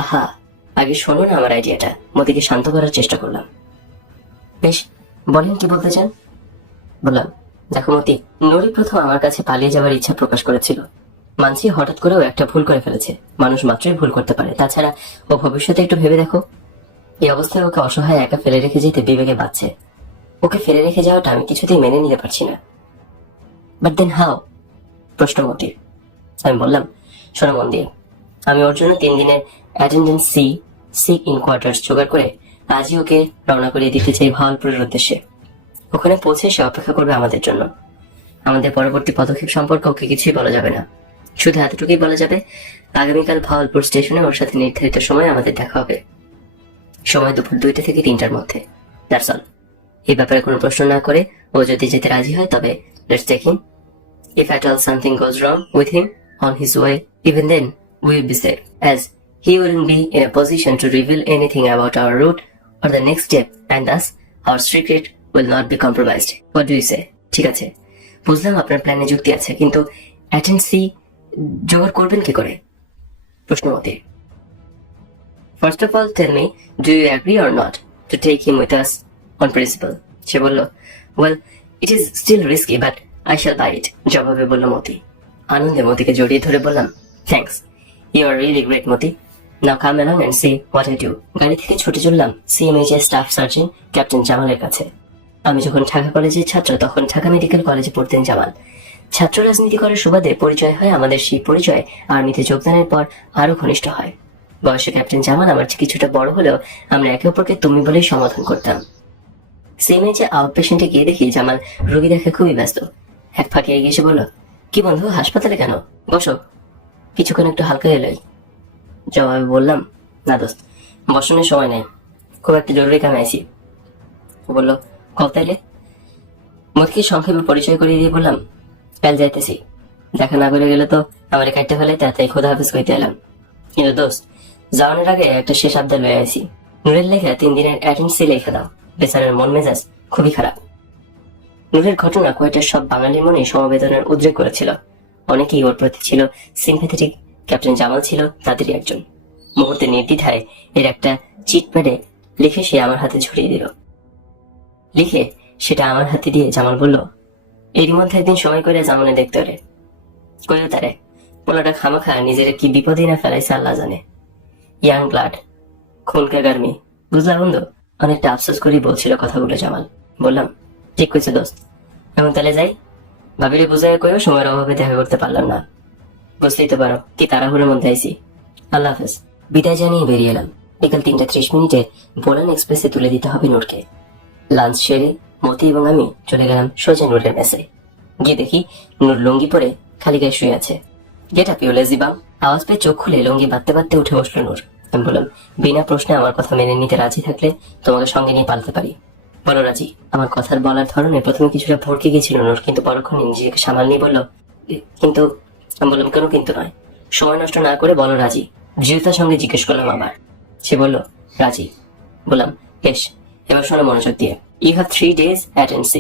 আহা, আগে শোনো না আমার আইডিয়াটা। মতিকে শান্ত করার চেষ্টা করলাম। বেশ, বলেন কি বলতে চান? বললাম, দেখো মতি, নূরই প্রথম আমার কাছে পালিয়ে যাওয়ার ইচ্ছা প্রকাশ করেছিল। মানছি হঠাৎ করেও একটা ভুল করে ফেলেছে। মানুষ মাত্রই ভুল করতে পারে। তাছাড়া ও ভবিষ্যতে একটু ভেবে দেখো। এই অবস্থায় ওকে অসহায় একা ফেলে রেখে যেতে বিবেকে বাঁচছে। ওকে ফেলে রেখে যাওয়াটা আমি কিছুতেই মেনে নিতে পারছি না। But then how? প্রশ্ন মতির। আমি বললাম, শোনো মন দিয়ে, আমি ওর জন্য 3 দিনের অ্যাটেন্ডেন্স সিক ইন কোয়ার্টার্স জোগাড় করে আজই ওকে রওনা করিয়ে দিতে চাই ভাওয়ালপুরের উদ্দেশ্যে। ওখানে পৌঁছে সে অপেক্ষা করবে আমাদের জন্য। আমাদের পরবর্তী পদক্ষেপ সম্পর্কে ওকে কিছুই বলা যাবে না। শুধু এতটুকুই বলা যাবে, আগামীকাল ভাওয়ালপুর স্টেশনে ওর সাথে নির্ধারিত সময় আমাদের দেখা হবে। সময় দুপুর 2টা থেকে 3টার মধ্যে। That's all. এই ব্যাপারে কোনো প্রশ্ন না করে ও যদি যেতে রাজি হয় তবে let's take him. If at all something goes wrong with him on his way, even then we will be safe, as he wouldn't be in a position to reveal anything about our route or the next step, and thus our secret will not be compromised. What do you say? ঠিক আছে, বুঝলাম আপনার প্ল্যানে যুক্তি আছে, কিন্তু অ্যাটেন্সি জোগাড় করবেন কি করে? প্রশ্নমতি। First of all, tell me, do you agree or not to take him with us on principle? সে বলল, well, it is still risky but I shall buy it, জবাবে বলল মতি। আনন্দে মতিকে জড়িয়ে ধরে বললাম, thanks, you are really great Moti. Now come along and see what I do. গাড়ি থেকে ছুটে চললাম সিএমএইচ স্টাফ সার্জন ক্যাপ্টেন জামালের কাছে। আমি যখন ঢাকা কলেজের ছাত্র তখন ঢাকা মেডিকেল কলেজে পড়তেন জামাল। ছাত্র রাজনীতি করার সুবাদে পরিচয় হয় আমাদের, সেই পরিচয় আর্মিতে যোগদানের পর আরো ঘনিষ্ঠ হয়। বয়সে ক্যাপ্টেন জামাল আমার চেয়ে কিছুটা বড় হলেও আমরা একে অপরকে তুমি বলেই সম্বোধন করতাম। সিএমএইচে আউট পেশেন্টে গিয়ে দেখি জামাল রোগী দেখে খুবই ব্যস্ত। এক ফাঁকে এগিয়ে এসে বলল, কি বন্ধু, হাসপাতালে কেন? বসো, কিছুক্ষণ একটু হালকা এলোই। জবাবে বললাম, না দোস্ত, বসনের সময় নেই, খুব একটা জরুরি কামে আইছি। বলল, কল তাইলে? মতিকে সংক্ষেপে পরিচয় করিয়ে দিয়ে বললাম, কাল যাইতেছি, দেখা না করে গেলে তো আমার কাটতে ফেলে, তাই খোদা হাফিজ কইতে এলাম। কিন্তু দোস্ত, যাওয়ানোর আগে একটা শেষ আবদার লয়ে আইছি। নূরের লেখা 3 দিনের অ্যাটেন্ডেন্সি লেখা দাও, বেচারার মন মেজাজ খুবই খারাপ। নূরের ঘটনা কুয়েটের সব বাঙালির মনে সমবেদনার উদ্রেক করেছিল। অনেকেই ওর প্রতি ছিল সিম্প্যাথেটিক। ক্যাপ্টেন জামাল ছিল তাদেরই একজন। মুহূর্তে নির্দ্বিধায় এর একটা চিট প্যাডে লিখে সে আমার হাতে ঝুলিয়ে দিল। লিখে সেটা আমার হাতে দিয়ে জামাল বলল, এরই মধ্যে একদিন সময় করে জামানে দেখতে রে। কইও তারে, পোলাটা খামাখা নিজের কি বিপদে না ফেলাইছে আল্লাহ জানে। ইয়াং ব্লাড, খুনকে গার্মি, বুঝলা বন্ধু? অনেকটা আফসোস করেই বলছিল কথাগুলো জামাল। বললাম, ঠিক কইছে দোস্ত, এখন তাহলে যাই। ভাবিলে বুঝাই কইও সময়ের অভাবে দেখা করতে পারলাম না। বুঝতেই তো পারো কি তাড়াহুড়োর মধ্যে আইছি। আল্লাহ হাফেজ। বিদায় জানিয়ে বেরিয়ে এলাম। বিকাল 3:30 বোলান এক্সপ্রেসে তুলে দিতে হবে নূরকে। লাঞ্চ সেরে মতি এবং আমি চলে গেলাম সোজা নূরের মেসে। গিয়ে দেখি নূর লুঙ্গি পরে খালি গায়ে শুয়ে আছে। গেট আপ ইউ লেজি বাম। আওয়াজ পেয়ে চোখ খুলে লুঙ্গি বাঁধতে বাঁধতে উঠে বসলো নূর। আমি বললাম, বিনা প্রশ্নে আমার কথা মেনে নিতে রাজি থাকলে তোমাকে সঙ্গে নিয়ে পালাতে পারি। বলো রাজি। আমার কথার বলার ধরনে প্রথমে কিছুটা ভড়কে গেছিল নূর, কিন্তু পরক্ষণে নিজেকে সামাল নিয়ে বলল, কিন্তু। আমি বললাম, কেন কিন্তু নয়, সময় নষ্ট না করে বলো রাজি। দৃঢ়তার সঙ্গে জিজ্ঞেস করলাম আবার। সে বলল, রাজি। বললাম, বেশ, এবার শোনো মনোযোগ দিয়ে। You have 3 days at NC.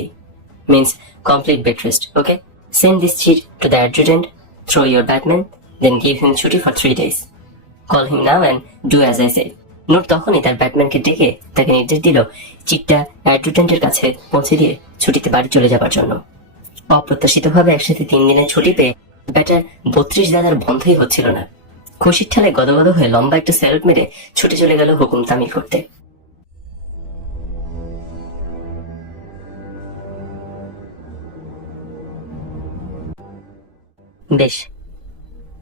Means complete bed rest, okay? Send this sheet to the adjutant, throw your Batman, then give him duty for 3 days. Call him now and do as I said. নূর তখনই তার ব্যাটম্যানকে ডেকে তাকে নির্দেশ দিল চিটটা অ্যাডজুটেন্টের কাছে পৌঁছে দিয়ে ছুটিতে বাড়ি চলে যাবার জন্য। অপ্রত্যাশিতভাবে একসাথে 3 দিনের ছুটি পেয়ে ব্যাটার 32 দাদার বন্ধই হচ্ছিল না। খুশির ঠালায় গদগদ হয়ে লম্বা একটা স্যালুট মেরে ছুটে চলে গেল হুকুম তামিল করতে। বেশ,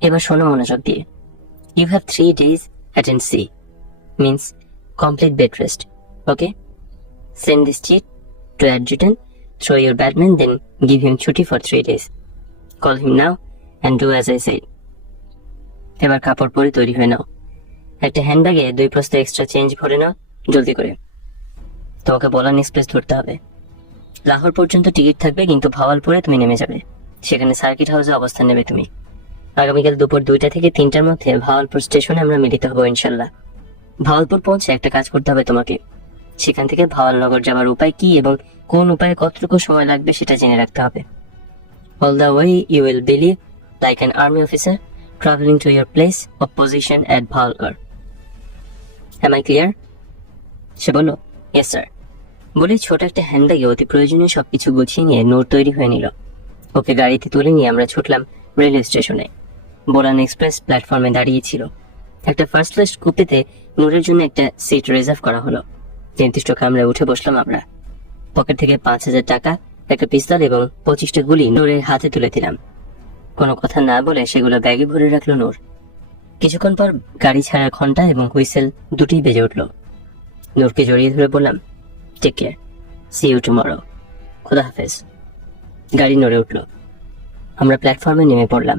এবার শোনো মনোযোগ দিয়ে। You have 3 days at NC. Means complete bed rest. Okay? Send this sheet to adjutant, throw your Batman, then give him duty for 3 days. Call him now and do as I said. এবার কাপড় পরে তৈরি হয়ে নাও। একটা হ্যান্ডব্যাগে 2 প্রস্ত extra change ভরে নাও, জলদি করে। তোমাকে বোলান এক্সপ্রেস ধরতে হবে। লাহোর পর্যন্ত টিকিট থাকবে, কিন্তু ভাওয়ালপুরে তুমি নেমে যাবে। সেখানে সার্কিট হাউসে অবস্থান নেবে তুমি। আগামীকাল দুপুর 2টা থেকে 3টার মধ্যে ভাওয়ালপুর স্টেশনে আমরা মিলিত হবো ইনশাল্লাহ। ভাওয়ালপুর পৌঁছে একটা কাজ করতে হবে তোমাকে। সেখান থেকে ভাওয়ালনগর যাবার উপায় কি এবং কোন উপায়ে কতটুকু সময় লাগবে সেটা জেনে রাখতে হবে। All the way you will believe like an army officer traveling to your place of position at Bhalgar. Am I clear? সে বলল, yes sir. বলে ছোট একটা হ্যান্ডব্যাগে অতি প্রয়োজনীয় সবকিছু গুছিয়ে নিয়ে নূর তৈরি হয়ে নিল। ওকে গাড়িতে তুলে নিয়ে আমরা ছুটলাম রেলওয়ে স্টেশনে। বোলান এক্সপ্রেস প্ল্যাটফর্মে দাঁড়িয়েছিল। একটা ফার্স্ট ক্লাস কুপেতে নূরের জন্য একটা সিট রিজার্ভ করা হলো। নির্দিষ্ট কামরায় উঠে বসলাম আমরা। পকেট থেকে 5,000 টাকা, একটা পিস্তল এবং 25টা গুলি নূরের হাতে তুলে দিলাম। কোনো কথা না বলে সেগুলো ব্যাগে ভরে রাখলো নূর। কিছুক্ষণ পর গাড়ি ছাড়ার ঘন্টা এবং হুইসেল দুটোই বেজে উঠল। নূরকে জড়িয়ে ধরে বললাম, take care, see you tomorrow, খোদা হাফেজ। গাড়ি নড়ে উঠল। আমরা প্ল্যাটফর্মে নেমে পড়লাম।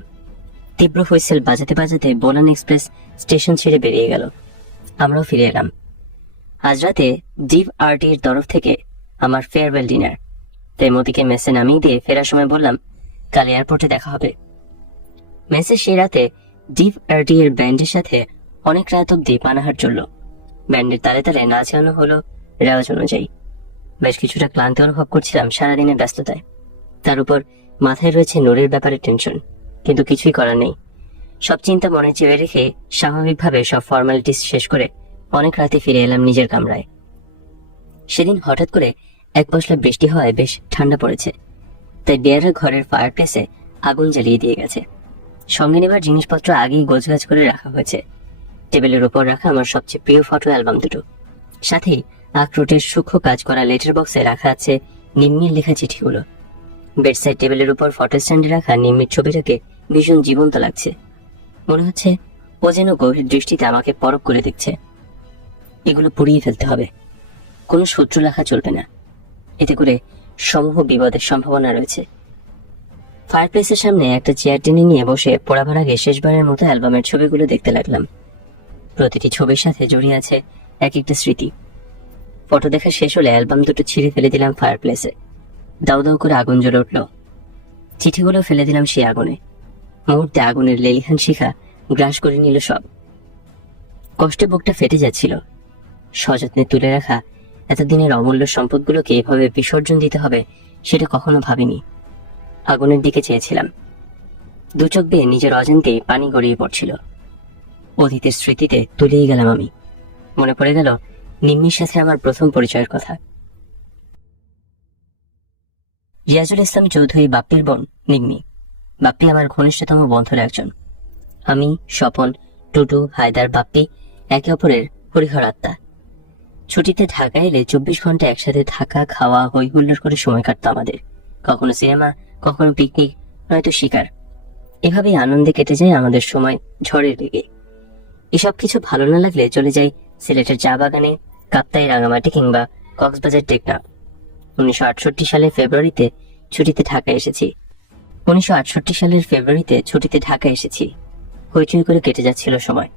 তীব্র হুইসেল বাজাতে বাজাতে বোলান এক্সপ্রেস স্টেশন ছেড়ে বেরিয়ে গেল। আমরাও ফিরে এলাম। আজ রাতে ডিভ আরটি এর তরফ থেকে আমার ফেয়ারওয়েল ডিনার। তাই মতিকে মেসে নামিয়ে দিয়ে ফেরার সময় বললাম, কাল এয়ারপোর্টে দেখা হবে। মেসে সেই রাতে ডিভ আরটি এর ব্যান্ডের সাথে অনেক রাত অব্দি পানাহার চলল। ব্যান্ডের তালে তালে নাচ গানো হলো রেওয়াজ অনুযায়ী। বেশ কিছুটা ক্লান্তি অনুভব করছিলাম সারাদিনের ব্যস্ততায়। তার উপর মাথায় রয়েছে নূরের ব্যাপারে টেনশন, কিন্তু কিছুই করার নেই। সব চিন্তা মনে চেয়ে রেখে স্বাভাবিকভাবে সব ফর্মালিটিস শেষ করে অনেক রাতে ফিরে এলাম নিজের কামরায়। সেদিন হঠাৎ করে এক পশলা বৃষ্টি হওয়ায় বেশ ঠান্ডা পড়েছে, তাই বেয়ারা ঘরের ফায়ার প্লেসে আগুন জ্বালিয়ে দিয়ে গেছে। সঙ্গে নেবার জিনিসপত্র আগেই গোছগাছ করে রাখা হয়েছে। টেবিলের উপর রাখা আমার সবচেয়ে প্রিয় ফটো অ্যালবাম দুটো, সাথে আখরোটের সূক্ষ্ম কাজ করা লেটার বক্সে রাখা আছে নিম্মির লেখা চিঠিগুলো। বেডসাইড টেবিলের উপর ফটো স্ট্যান্ডে রাখা নিম্মির ছবিটাকে ভীষণ জীবন্ত লাগছে। মনে হচ্ছে ও যেন গভীর দৃষ্টিতে আমাকে পরখ করে দেখছে। এগুলো পুড়িয়ে ফেলতে হবে, কোনো সূত্র লেখা চলবে না, এতে করে সমূহ বিপদের সম্ভাবনা রয়েছে। ফায়ারপ্লেসের সামনে একটা চেয়ার টেনে নিয়ে বসে পড়াবার আগে শেষবারের মতো অ্যালবামের ছবিগুলো দেখতে লাগলাম। প্রতিটি ছবির সাথে জড়িয়ে আছে এক একটা স্মৃতি। ফটো দেখা শেষ হলে অ্যালবাম দুটো ছিঁড়ে ফেলে দিলাম ফায়ারপ্লেসে। দাউ দাউ করে আগুন জ্বলে উঠল। চিঠিগুলো ফেলে দিলাম সেই আগুনে। মুহূর্তে আগুনের লেলিহান শিখা গ্রাস করে নিল সব। কষ্টে বুকটা ফেটে যাচ্ছিল। সযত্নে তুলে রাখা এতদিনের অমূল্য সম্পদগুলোকে এভাবে বিসর্জন দিতে হবে সেটা কখনো ভাবিনি। আগুনের দিকে চেয়েছিলাম, দু চোখ বেয়ে নিজের অজান্তেই পানি গড়িয়ে পড়ছিল। অতীতের স্মৃতিতে তলিয়ে গেলাম আমি। মনে পড়ে গেল নিম্মির সাথে আমার প্রথম পরিচয়ের কথা। রিয়াজুল ইসলাম চৌধুরী বাপ্পির বোন নিম্মি। বাপ্পি আমার ঘনিষ্ঠতম বন্ধুর একজন। আমি, স্বপন, টুটু, হায়দার, বাপ্পি একে অপরের হরিহর আত্মা। ছুটিতে ঢাকা এলে 24 ঘন্টা একসাথে থাকা, খাওয়া, হই হুল্লোড় করে সময় কাটতো আমাদের। কখনো সিনেমা, কখনো পিকনিক, নয়তো শিকার। এভাবেই আনন্দে কেটে যায় আমাদের সময় ঝড়ের বেগে। এসব কিছু ভালো না লাগলে চলে যাই সিলেটের চা বাগানে, কাপ্তাই, রাঙামাটি কিংবা কক্সবাজার টেকনাফ। 1968 সালের ফেব্রুয়ারিতে ছুটিতে ঢাকা এসেছি। হইচই করে কেটে যাচ্ছিল সময়।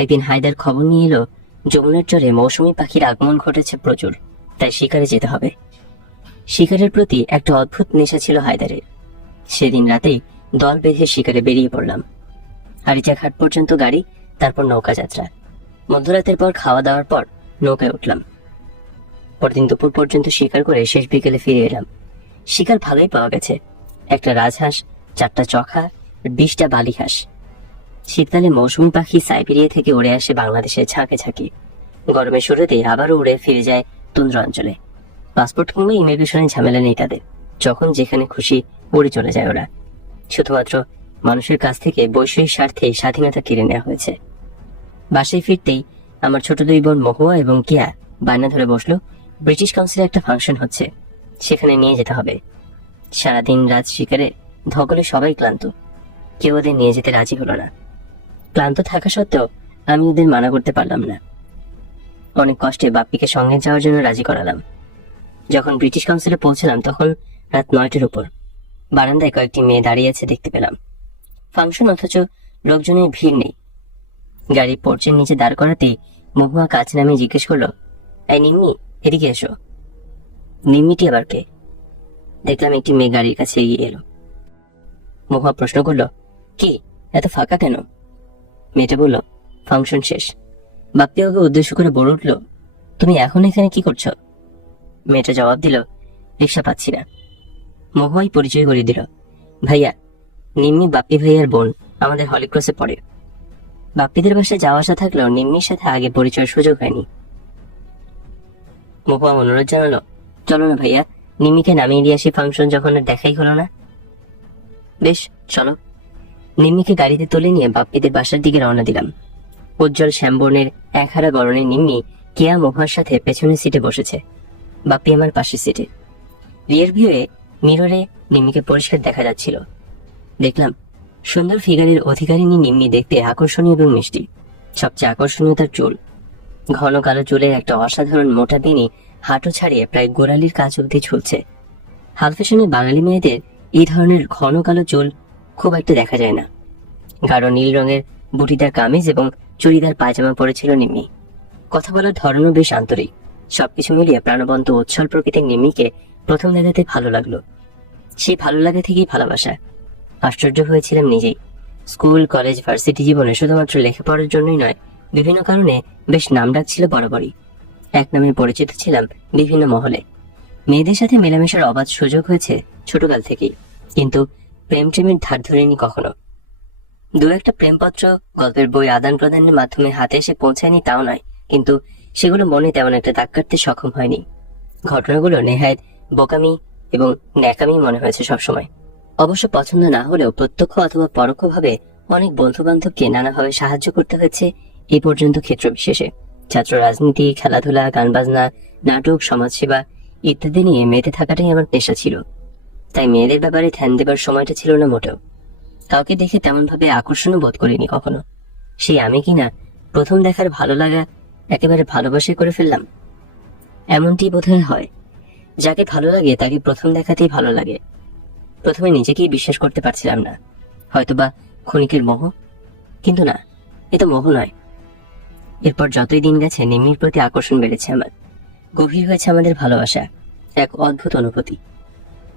একদিন হায়দার খবর নিয়ে এলো যমুনার চরে মৌসুমী পাখির আগমন ঘটেছে প্রচুর, তাই শিকারে যেতে হবে। শিকারের প্রতি একটা অদ্ভুত নেশা ছিল হায়দারের। সেদিন রাতেই দল বেঁধে শিকারে বেরিয়ে পড়লাম। আরিচা ঘাট পর্যন্ত গাড়ি, তারপর নৌকা যাত্রা। মধ্যরাতের পর খাওয়া দাওয়ার পর নৌকায় উঠলাম। পরদিন দুপুর পর্যন্ত শিকার করে শেষ বিকেলে ফিরে এলাম। শিকার ভালোই পাওয়া গেছে, একটা রাজহাঁস, 4টা চখা, 20টা বালিহাঁস। শীতকালে মৌসুমী পাখি সাইবেরিয়া থেকে উড়ে আসে বাংলাদেশের ঝাঁকে ঝাঁকি। গরমের শুরুতেই আবারও উড়ে ফিরে যায় তুন্দ্র অঞ্চলে। পাসপোর্ট কিংবা ইমিগ্রেশনের ঝামেলা নেই তাদের, যখন যেখানে খুশি উড়ে চলে যায় ওরা। শুধুমাত্র মানুষের কাছ থেকে বৈষয়িক স্বার্থে স্বাধীনতা কেড়ে নেওয়া হয়েছে। বাসায় ফিরতেই আমার ছোট দুই বোন মহুয়া এবং কিয়া বায়না ধরে বসলো, ব্রিটিশ কাউন্সিলে একটা ফাংশন হচ্ছে, সেখানে নিয়ে যেতে হবে। সারাদিন রাত শিকারে ধকলে সবাই ক্লান্ত, কেউ ওদের নিয়ে যেতে রাজি হলো না। ক্লান্ত থাকা সত্ত্বেও আমি ওদের মানা করতে পারলাম না। অনেক কষ্টে বাপ্পিকে সঙ্গে যাওয়ার জন্য রাজি করালাম। যখন ব্রিটিশ কাউন্সিলে পৌঁছলাম তখন রাত 9টার উপর। বারান্দায় কয়েকটি মেয়ে দাঁড়িয়ে আছে দেখতে পেলাম। ফাংশন, অথচ লোকজনের ভিড় নেই। গাড়ি পোর্চের নিচে দাঁড় করাতেই মহুয়া কাছে নামিয়ে জিজ্ঞেস করলো, এই নিম্মি, এদিকে এসো। নিম্মিটি আবার কে? দেখলাম একটি মেয়ে গাড়ির কাছে এগিয়ে এলো। মহুয়া প্রশ্ন করলো, কি এত ফাঁকা কেন? মেয়েটা বলল, ফাংশন শেষ। বাপ্পি ওকে উদ্দেশ্য করে বলে উঠল, তুমি এখন এখানে কি করছো? মেয়েটা জবাব দিল, রিক্সা পাচ্ছি না। মহুয়াই পরিচয় করিয়ে দিল, ভাইয়া, নিম্মি বাপ্পি ভাইয়ার বোন, আমাদের হলিক্রসে পড়ে। বাপ্পিদের বাসায় যাওয়া আসা থাকলেও নিম্মির সাথে আগে পরিচয়ের সুযোগ হয়নি। মহুয়া অনুরোধ জানালো, চলো না ভাইয়া, নিম্মিকে নামিয়ে দিয়ে আসি, ফাংশন যখন আর দেখাই হলো না। বেশ, চলো। নিম্মিকে গাড়িতে তুলে নিয়ে বাপ্পিদের বাসার দিকে রওনা দিলাম। উজ্জ্বল শ্যামবর্ণের একহারা গরনে নিম্মি কেয়া মহুয়ার সাথে পেছনের সিটে বসেছে, বাপ্পি আমার পাশের সিটে। রিয়ার ভিউয়ে মিররে নিম্মিকে পরিষ্কার দেখা যাচ্ছিল। দেখলাম সুন্দর ফিগারের অধিকারিণী নিম্মি দেখতে আকর্ষণীয় এবং মিষ্টি। সবচেয়ে আকর্ষণীয় তার চুল। ঘন কালো চুলের একটা অসাধারণ মোটা বেনি হাঁটু ছাড়িয়ে প্রায় গোড়ালির কাছ অব্দি ঝুলছে। হাল ফ্যাশনে বাঙালি মেয়েদের এই ধরনের ঘন কালো চুল খুব একটা দেখা যায় না। গাঢ় নীল রঙের বুটিদার কামিজ এবং চুড়িদার পায়জামা পরেছিল নিম্মি। কথা বলার ধরনও বেশ আন্তরিক। সবকিছু মিলিয়ে প্রাণবন্ত উচ্ছল প্রকৃতির নিম্মিকে প্রথম দেখাতে ভালো লাগলো। সেই ভালো লাগা থেকেই ভালোবাসা। আশ্চর্য হয়েছিলাম নিজেই। স্কুল, কলেজ, ভার্সিটি জীবনে শুধুমাত্র লেখাপড়ার জন্যই নয়, বিভিন্ন কারণে বেশ নামডাক ছিল বরাবরই। এক নামে পরিচিত ছিলাম বিভিন্ন মহলে। মেয়েদের সাথে মেলামেশার অবাধ সুযোগ হয়েছে ছোটকাল থেকেই, কিন্তু প্রেম টেমের ধার ধরেনি কখনো। দু একটা প্রেমপত্র, গল্পের বই আদান প্রদানের মাধ্যমে হাতে এসে পৌঁছায়নি তাও নয়, কিন্তু সেগুলো মনে তেমন একটা দাগ কাটতে সক্ষম হয়নি। ঘটনাগুলো নেহায়েত বোকামি এবং ন্যাকামি মনে হয়েছে সবসময়। অবশ্য পছন্দ না হলেও প্রত্যক্ষ অথবা পরোক্ষভাবে অনেক বন্ধু বান্ধবকে নানাভাবে সাহায্য করতে হয়েছে এই পর্যন্ত ক্ষেত্র বিশেষে। ছাত্র রাজনীতি, খেলাধুলা, গান বাজনা, নাটক, সমাজসেবা ইত্যাদি নিয়ে মেতে থাকাটাই আমার পেশা ছিল। তাই মেয়েদের ব্যাপারে ধ্যান দেবার সময়টা ছিল না মোটেও। কাউকে দেখে তেমন ভাবে আকর্ষণও বোধ করিনি কখনো। সেই আমি কিনা প্রথম দেখার ভালো লাগা একেবারে ভালোবাসে করে ফেললাম। এমনটি বোধহয় হয়, যাকে ভালো লাগে তাকে প্রথম দেখাতেই ভালো লাগে। প্রথমে নিজেকেই বিশ্বাস করতে পারছিলাম না, হয়তোবা ক্ষণিকের মোহ, কিন্তু না, এ তো মোহ নয়। এরপর যতই দিন গেছে নিম্মির প্রতি আকর্ষণ বেড়েছে আমার। গভীর হয়েছে আমাদের ভালোবাসা, এক অদ্ভুত অনুভূতি।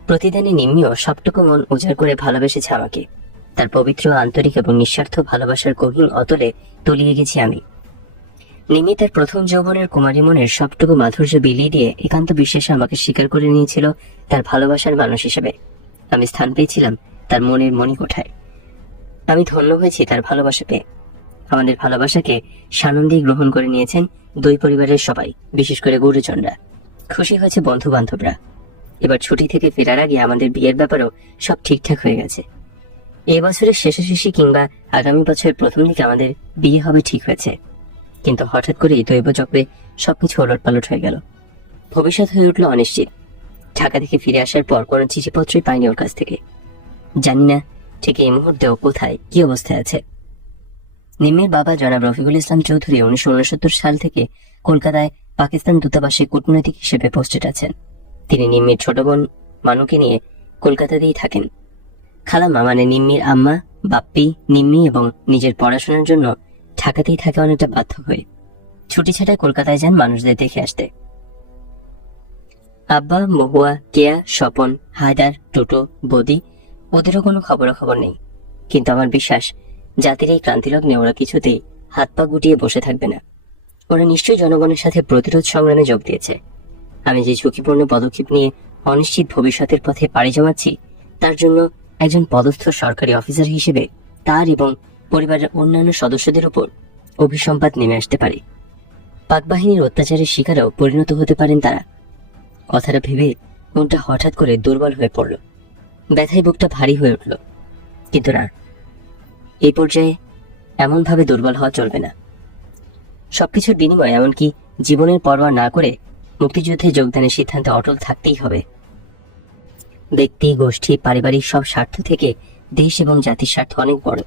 প্রতিদিনই নিম্মিও সবটুকু মন উজাড় করে ভালোবেসেছে আমাকে। তার পবিত্র, আন্তরিক এবং নিঃস্বার্থ ভালোবাসার গভীর অতলে তলিয়ে গেছি আমি। নিম্মি তার প্রথম যৌবনের কুমারী মনের সবটুকু মাধুর্য বিলিয়ে দিয়ে একান্ত বিশ্বাসে আমাকে স্বীকার করে নিয়েছিল তার ভালোবাসার মানুষ হিসেবে। আমি স্থান পেয়েছিলাম তার মনের মণিকোঠায়। আমি ধন্য হয়েছি তার ভালোবাসা পেয়ে। আমাদের ভালোবাসাকে সানন্দে গ্রহণ করে নিয়েছেন দুই পরিবারের সবাই, বিশেষ করে গুরুজনরা। খুশি হয়েছে বন্ধু বান্ধবরা। এবার ছুটি থেকে ফেরার আগে আমাদের বিয়ের ব্যাপারেও সব ঠিকঠাক হয়ে গেছে। এ বছরের শেষে কিংবা আগামী বছরের প্রথম দিকে আমাদের বিয়ে হবে ঠিক হয়েছে। কিন্তু হঠাৎ করেই দৈবচক্রে সবকিছু ওলটপালট হয়ে গেল। ভবিষ্যৎ হয়ে উঠল অনিশ্চিত। ঢাকা থেকে ফিরে আসার পর কোনো চিঠিপত্রই পাইনি ওর কাছ থেকে। জানি না ঠিক এই মুহূর্তেও কোথায়, কি অবস্থায় আছে। নিম্মির বাবা জনাব রফিকুল ইসলাম চৌধুরী 1969 সাল থেকে কলকাতায় পাকিস্তান দূতাবাসে কূটনৈতিক হিসেবে পোস্টেড আছেন। তিনি নিম্মির ছোট বোন মানুকে নিয়ে কলকাতাতেই থাকেন। খালাম্মা মানে নিম্মির আম্মা, বাপ্পি, নিম্মি এবং নিজের পড়াশোনার জন্য ঢাকাতেই থাকে অনেকটা বাধ্য হয়ে। ছুটি ছাটায় কলকাতায় যান মানুষদের দেখে আসতে। আব্বা, মহুয়া, কেয়া, স্বপন, হায়দার, টুটু, বদি, ওদেরও কোনো খবরাখবর নেই। কিন্তু আমার বিশ্বাস জাতির এই ক্রান্তিলগ্নে ওরা কিছুতেই হাত পা গুটিয়ে বসে থাকবে না। ওরা নিশ্চয়ই জনগণের সাথে প্রতিরোধ সংগ্রামে যোগ দিয়েছে। আমি যে ঝুঁকিপূর্ণ পদক্ষেপ নিয়ে অনিশ্চিত ভবিষ্যতের পথে পাড়ি জমাচ্ছি, তার জন্য একজন পদস্থ সরকারি অফিসার হিসেবে তার এবং পরিবারের অন্যান্য সদস্যদের উপর অভিসম্পাত নেমে আসতে পারে। পাক বাহিনীর অত্যাচারের শিকারেও পরিণত হতে পারেন তারা। কথাটা ভেবে মনটা হঠাৎ করে দুর্বল হয়ে পড়ল। ব্যথায় বুকটা ভারী হয়ে উঠল। কিন্তু না, এই পর্যায়ে এমনভাবে দুর্বল হওয়া চলবে না। সবকিছুর বিনিময়ে, এমনকি জীবনের পরোয়া না করে মুক্তিযুদ্ধে যোগদানের সিদ্ধান্তে অটল থাকতেই হবে। ব্যক্তি, গোষ্ঠী, পারিবারিক সব স্বার্থ থেকে দেশ এবং জাতির স্বার্থ অনেক বড়।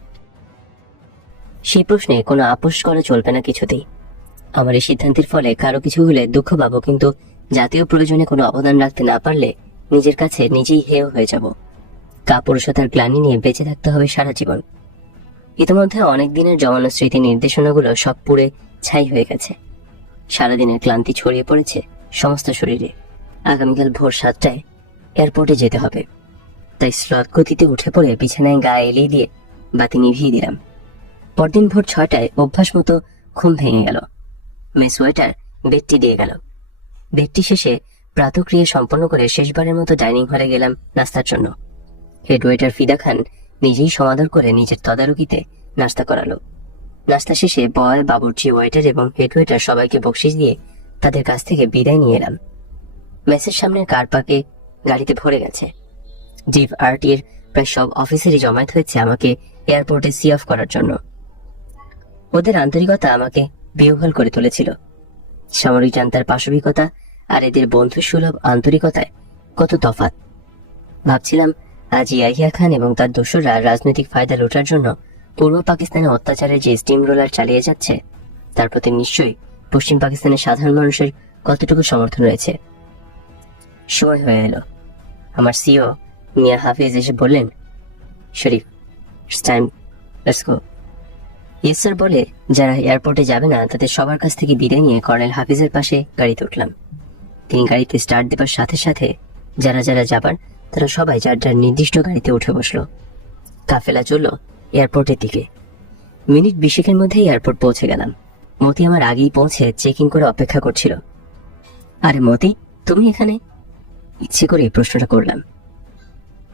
সেই প্রশ্নে কোনো আপোষ করা চলবে না কিছুতেই। আমার এই সিদ্ধান্তের ফলে কারো কিছু হলে দুঃখ পাবো, কিন্তু জাতীয় প্রয়োজনে কোনো অবদান রাখতে না পারলে নিজের কাছে নিজেই হেয় হয়ে যাব। কাপুরুষতার গ্লানি নিয়ে বেঁচে থাকতে হবে সারা জীবন। ইতিমধ্যে অনেক দিনের জমানো স্মৃতি নির্দেশনাগুলো সব পুড়ে ছাই হয়ে গেছে। সারাদিনের ক্লান্তি ছড়িয়ে পড়েছে সমস্ত শরীরে। আগামীকাল ভোর 7টায় এয়ারপোর্টে যেতে হবে। তাই স্লথ গতিতে উঠে পড়ে বিছানায় গা এলিয়ে দিয়ে বাতি নিভিয়ে দিলাম। পরদিন ভোর 6টায় অভ্যাস মতো ঘুম ভেঙে গেল। মেস ওয়েটার বেডটি দিয়ে গেল। বেডটি শেষে প্রাতক্রিয়া সম্পন্ন করে শেষবারের মতো ডাইনিং হলে গেলাম নাস্তার জন্য। হেড ওয়েটার ফিদা খান নিজেই সমাদর করে নিজের তদারকিতে নাস্তা করালো। নাস্তা শেষে বয়, বাবুর্চি, ওয়েটার এবং হেড ওয়েটার সবাইকে বকশিশ দিয়ে তাদের কাছ থেকে বিদায় নিয়ে এলাম। মেসের সামনের কার পার্কে গাড়িতে ভরে গেছে। ডিভ আরটির প্রায় সব অফিসারই জমায়েত হয়েছে আমাকে এয়ারপোর্টে সি অফ করার জন্য। ওদের আন্তরিকতা আমাকে বিহ্বল করে তুলেছিল। সামরিক জান্তার পাশবিকতা আর এদের বন্ধুসুলভ আন্তরিকতায় কত তফাৎ। ভাবছিলাম, আজ ইয়াহিয়া খান এবং তার দোসররা রাজনৈতিক ফায়দা লুটার জন্য পূর্ব পাকিস্তানে অত্যাচারের যে স্টিম রোলার চালিয়ে যাচ্ছে, তার প্রতি নিশ্চয়ই পশ্চিম পাকিস্তানের সাধারণ মানুষের কতটুকু সমর্থন রয়েছে। সময় হয়ে এলো। আমার সিও মিয়া হাফিজ এসে বললেন, Sharif, it's time, let's go. Yes sir বলে যারা এয়ারপোর্টে যাবে না তাদের সবার কাছ থেকে বিদায় নিয়ে কর্নেল হাফিজের পাশে গাড়িতে উঠলাম। তিনি গাড়িতে স্টার্ট দেবার সাথে সাথে যারা যারা যাবার তারা সবাই যার যার নির্দিষ্ট গাড়িতে উঠে বসলো। কাফেলা চলল এয়ারপোর্টের দিকে। মিনিট 20 মধ্যেই এয়ারপোর্ট পৌঁছে গেলাম। মতি আমার আগেই পৌঁছে চেকিং করে অপেক্ষা করছিল। আরে মতি, তুমি এখানে? ইচ্ছে করে এই প্রশ্নটা করলাম।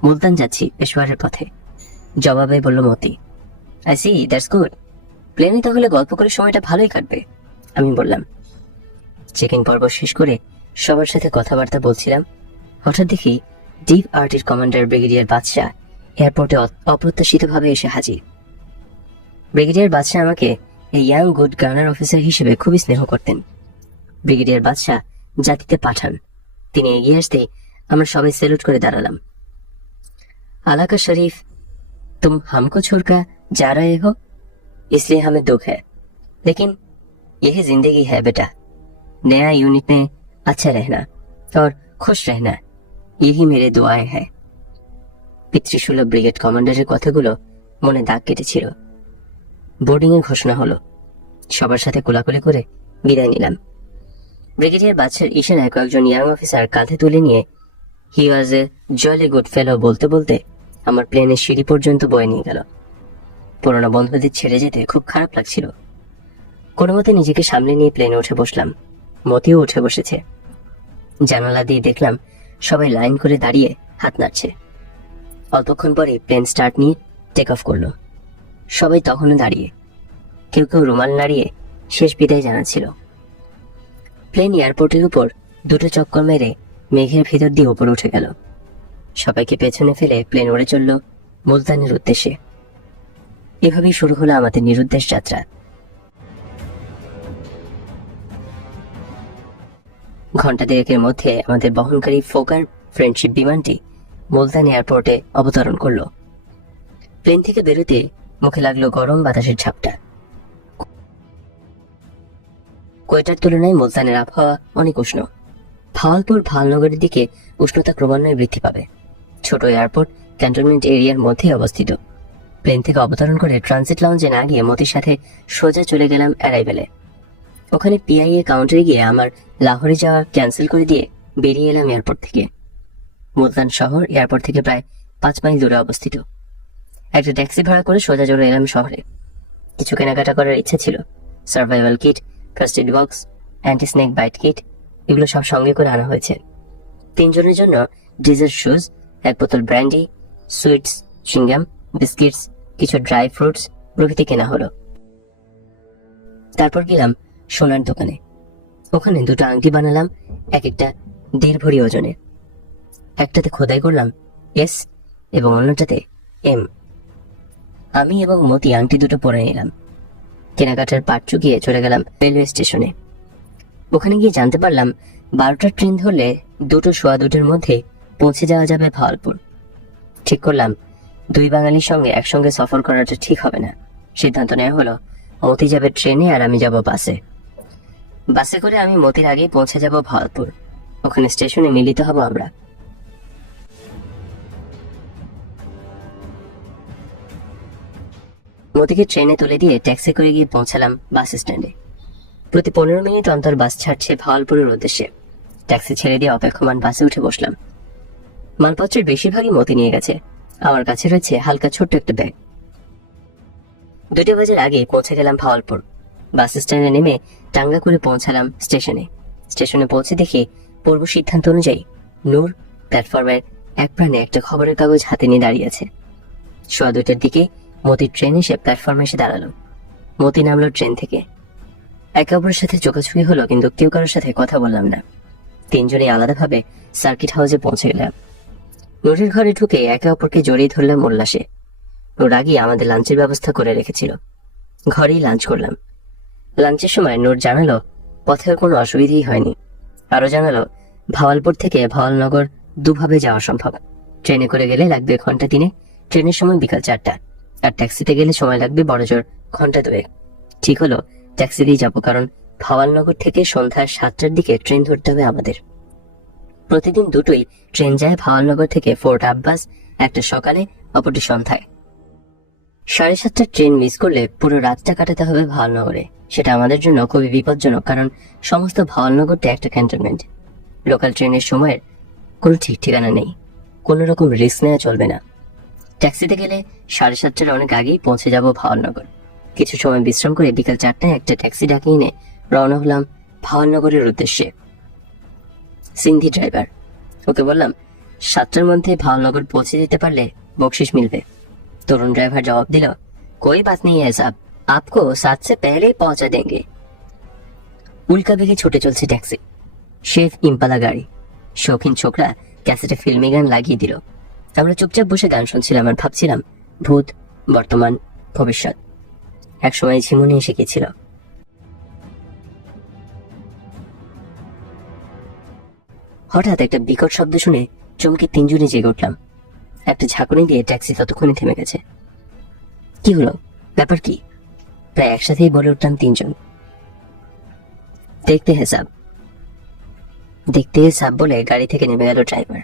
মুলতান যাচ্ছি, পেশোয়ারের পথে, জবাবে বলল মতি। I see, that's good. প্লেনে তাহলে গল্প করে সময়টা ভালোই কাটবে, আমি বললাম। চেকিং পর্ব শেষ করে সবার সাথে কথাবার্তা বলছিলাম, হঠাৎ দেখি ডিপ আর্টের কমান্ডার ব্রিগেডিয়ার বাদশাহ এয়ারপোর্টে অপ্রত্যাশিতভাবে এসে হাজির। ব্রিগেডিয়ার বাদশাহ আমাকে এই ইয়াং গুড গার্নার অফিসার হিসেবে খুবই স্নেহ করতেন। ব্রিগেডিয়ার বাদশাহ জাতিতে পাঠান। তিনি এগিয়ে আসতে আমরা সবাই স্যালুট করে দাঁড়ালাম। আলাকা শরীফ, तुम हमको छोड़कर जा रहे हो, इसलिए हमें दुख है, लेकिन यही जिंदगी है बेटा। नया यूनिट में अच्छा रहना और खुश रहना, यही मेरे दुआएं हैं। পিতৃসুলভ ব্রিগেড কমান্ডারের কথাগুলো মনে দাগ কেটেছিল। বোর্ডিং এর ঘোষণা হলো। সবার সাথে কোলাকুলি করে বিদায় নিলাম। ব্রিগেডিয়ার বাদশার ইশারায় কয়েকজন ইয়াং অফিসার কাঁধে তুলে নিয়ে হি ওয়াজ এ জলি গুড ফেলো বলতে বলতে আমার প্লেনের সিঁড়ি পর্যন্ত বয়ে নিয়ে গেল। পুরোনো বন্ধুদের ছেড়ে যেতে খুব খারাপ লাগছিল। কোনো মতে নিজেকে সামলে নিয়ে প্লেনে উঠে বসলাম। মতিও উঠে বসেছে। জানালা দিয়ে দেখলাম সবাই লাইন করে দাঁড়িয়ে হাত নাড়ছে। অল্পক্ষণ পরে প্লেন স্টার্ট নিয়ে টেক অফ করলো। সবাই তখনও দাঁড়িয়ে, কেউ কেউ রুমাল নাড়িয়ে শেষ বিদায় জানাচ্ছিল। প্লেন এয়ারপোর্টের উপর দুটো চক্কর মেরে মেঘের ভিতর দিয়ে উপরে উঠে গেল। সবাইকে পেছনে ফেলে প্লেন উড়ে চলল মুলতানের উদ্দেশ্যে। এভাবেই শুরু হলো আমাদের নিরুদ্দেশ যাত্রা। ঘন্টা দেড়েকের মধ্যে আমাদের বহনকারী ফোকার ফ্রেন্ডশিপ বিমানটি মুলতান এয়ারপোর্টে অবতরণ করলো। প্লেন থেকে বেরোতে মুখে লাগলো গরম বাতাসের ঝাপটা। কোয়েটার তুলনায় মুলতানের আবহাওয়া অনেক উষ্ণ। ভাওয়ালপুর ভাওয়ালনগরের দিকে উষ্ণতা ক্রমান্বয়ে বৃদ্ধি পাবে। ছোট এয়ারপোর্ট ক্যান্টনমেন্ট এরিয়ার মধ্যে অবস্থিত। প্লেন থেকে অবতরণ করে ট্রানজিট লাউঞ্জে না গিয়ে মতির সাথে সোজা চলে গেলাম অ্যারাইভেলে। ওখানে পিআইএ কাউন্টারে গিয়ে আমার লাহোরে যাওয়া ক্যান্সেল করে দিয়ে বেরিয়ে এলাম এয়ারপোর্ট থেকে। মুলতান শহর এয়ারপোর্ট থেকে প্রায় 5 মাইল দূরে অবস্থিত। একটা ট্যাক্সি ভাড়া করে সোজা চলে এলাম শহরে। কিছু কেনাকাটা করার ইচ্ছা ছিল। Survival kit, first aid box, anti snake bite kit, এগুলো সব সঙ্গে করে আনা হয়েছে। 3 জনের জন্য ডিজার্ট শুজ, 1 বোতল ব্র্যান্ডি, সুইটস, চিংগাম, বিস্কিটস, কিছু ড্রাই ফ্রুটস প্রভৃতি কেনা হলো। তারপর গেলাম সোনার দোকানে। ওখানে 2টো আংটি বানালাম, এক একটা 1.5 ভরি ওজনে। একটাতে খোদাই করলাম এস এবং অন্যটাতে এম। আমি এবং মতি আংটি দুটো পরে নিলাম। কেনাকাটার পাট চুকিয়ে চলে গেলাম রেলওয়ে স্টেশনে। ওখানে গিয়ে জানতে পারলাম 12টার ট্রেন ধরলে 2টো সোয়া 2টোর মধ্যে পৌঁছে যাওয়া যাবে ভাওয়ালপুর। ঠিক করলাম 2 বাঙালির সঙ্গে একসঙ্গে সফর করাটা ঠিক হবে না। সিদ্ধান্ত নেওয়া হলো মতি যাবে ট্রেনে আর আমি যাব বাসে। বাসে করে আমি মতির আগেই পৌঁছে যাব ভাওয়ালপুর। ওখানে স্টেশনে মিলিত হব আমরা। মতিকে ট্রেনে তুলে দিয়ে ট্যাক্সি করে গিয়ে পৌঁছালাম বাস স্ট্যান্ডে। প্রতি 15 মিনিট অন্তর বাস ছাড়ছে ভাওয়ালপুরের উদ্দেশ্যে। ট্যাক্সি ছেড়ে দিয়ে অপেক্ষমান বাসে উঠে বসলাম। মালপত্রের বেশিরভাগই মতি নিয়ে গেছে। আমার কাছে রয়েছে হালকা ছোট্ট একটা ব্যাগ। 2টা বাজার আগে পৌঁছে গেলাম ভাওয়ালপুর। বাস স্ট্যান্ডে নেমে টাঙ্গা করে পৌঁছালাম স্টেশনে। স্টেশনে পৌঁছে দেখি পূর্ব সিদ্ধান্ত অনুযায়ী নূর প্ল্যাটফর্মের এক প্রান্তে একটা খবরের কাগজ হাতে নিয়ে দাঁড়িয়ে আছে। সোয়া 2টার দিকে মতির ট্রেন এসে প্ল্যাটফর্মে এসে দাঁড়ালো। মতি নামলো ট্রেন থেকে। একে অপরের সাথে চোখাচোখি হলো, কিন্তু কেউ কারোর সাথে কথা বললাম না। 3 জনেই আলাদাভাবে সার্কিট হাউসে পৌঁছে গেলাম। নূরের ঘরে ঢুকে একে অপরকে জড়িয়ে ধরলাম উল্লাসে। নূর আগে আমাদের লাঞ্চের ব্যবস্থা করে রেখেছিল। ঘরেই লাঞ্চ করলাম। লাঞ্চের সময় নূর জানালো পথে কোনো অসুবিধাই হয়নি। আরো জানালো ভাওয়ালপুর থেকে ভাওয়ালনগর 2 ভাবে যাওয়া সম্ভব। ট্রেনে করে গেলে লাগবে 1 ঘন্টা 3। ট্রেনের সময় বিকাল 4টা, আর ট্যাক্সিতে গেলে সময় লাগবে বড়জোর ঘন্টা 2। ঠিক হলো ট্যাক্সিতেই যাবো, কারণ ভাওয়ালনগর থেকে সন্ধ্যা 7টার দিকে ট্রেন ধরতে হবে আমাদের। প্রতিদিন 2টোই ট্রেন যায় ভাওয়ালনগর থেকে ফোর্ট আব্বাস, একটা সকালে অপরটি সন্ধ্যায়। 7:30টার ট্রেন মিস করলে পুরো রাতটা কাটাতে হবে ভাওয়ালনগরে। সেটা আমাদের জন্য খুবই বিপজ্জনক, কারণ সমস্ত ভাওয়ালনগরটা একটা ক্যান্টনমেন্ট। লোকাল ট্রেনের সময়ের কোনো ঠিক ঠিকানা নেই। কোনো রকম রিস্ক নেওয়া চলবে না। ট্যাক্সিতে গেলে 7:30টার অনেক আগেই পৌঁছে যাব ভাওয়ালনগর। কিছু সময় বিশ্রাম করে বিকাল 4টায় একটা ট্যাক্সি ডাকিয়ে এনে রওনা হলাম ভাওয়ালনগরের উদ্দেশ্যে। সিন্ধি ড্রাইভার, ওকে বললাম 7টার মধ্যে ভাওয়ালনগর পৌঁছে যেতে পারলে বকশিস মিলবে। তরুণ ড্রাইভার জবাব দিল, कोई बात नहीं है साहब, आपको 7 से पहले ही पहुंचा देंगे। উল্কা বেগে ছুটে চলছে ট্যাক্সি। শেফ ইম্পালা গাড়ি। শৌখিন ছোকরা ক্যাসেটে ফিল্মি গান লাগিয়ে দিল। আমরা চুপচাপ বসে গান শুনছিলাম আর ভাবছিলাম ভূত, বর্তমান, ভবিষ্যৎ। একসময় ঝিমুনি এসে গেছিল। হঠাৎ একটা বিকট শব্দ শুনে চমকে তিনজনে জেগে উঠলাম। একটা ঝাঁকুনি দিয়ে ট্যাক্সি ততক্ষণে থেমে গেছে। কি হলো, ব্যাপার কি? প্রায় একসাথেই বলে উঠলাম তিনজন। দেখতে হিসাব বলে গাড়ি থেকে নেমে গেল ড্রাইভার।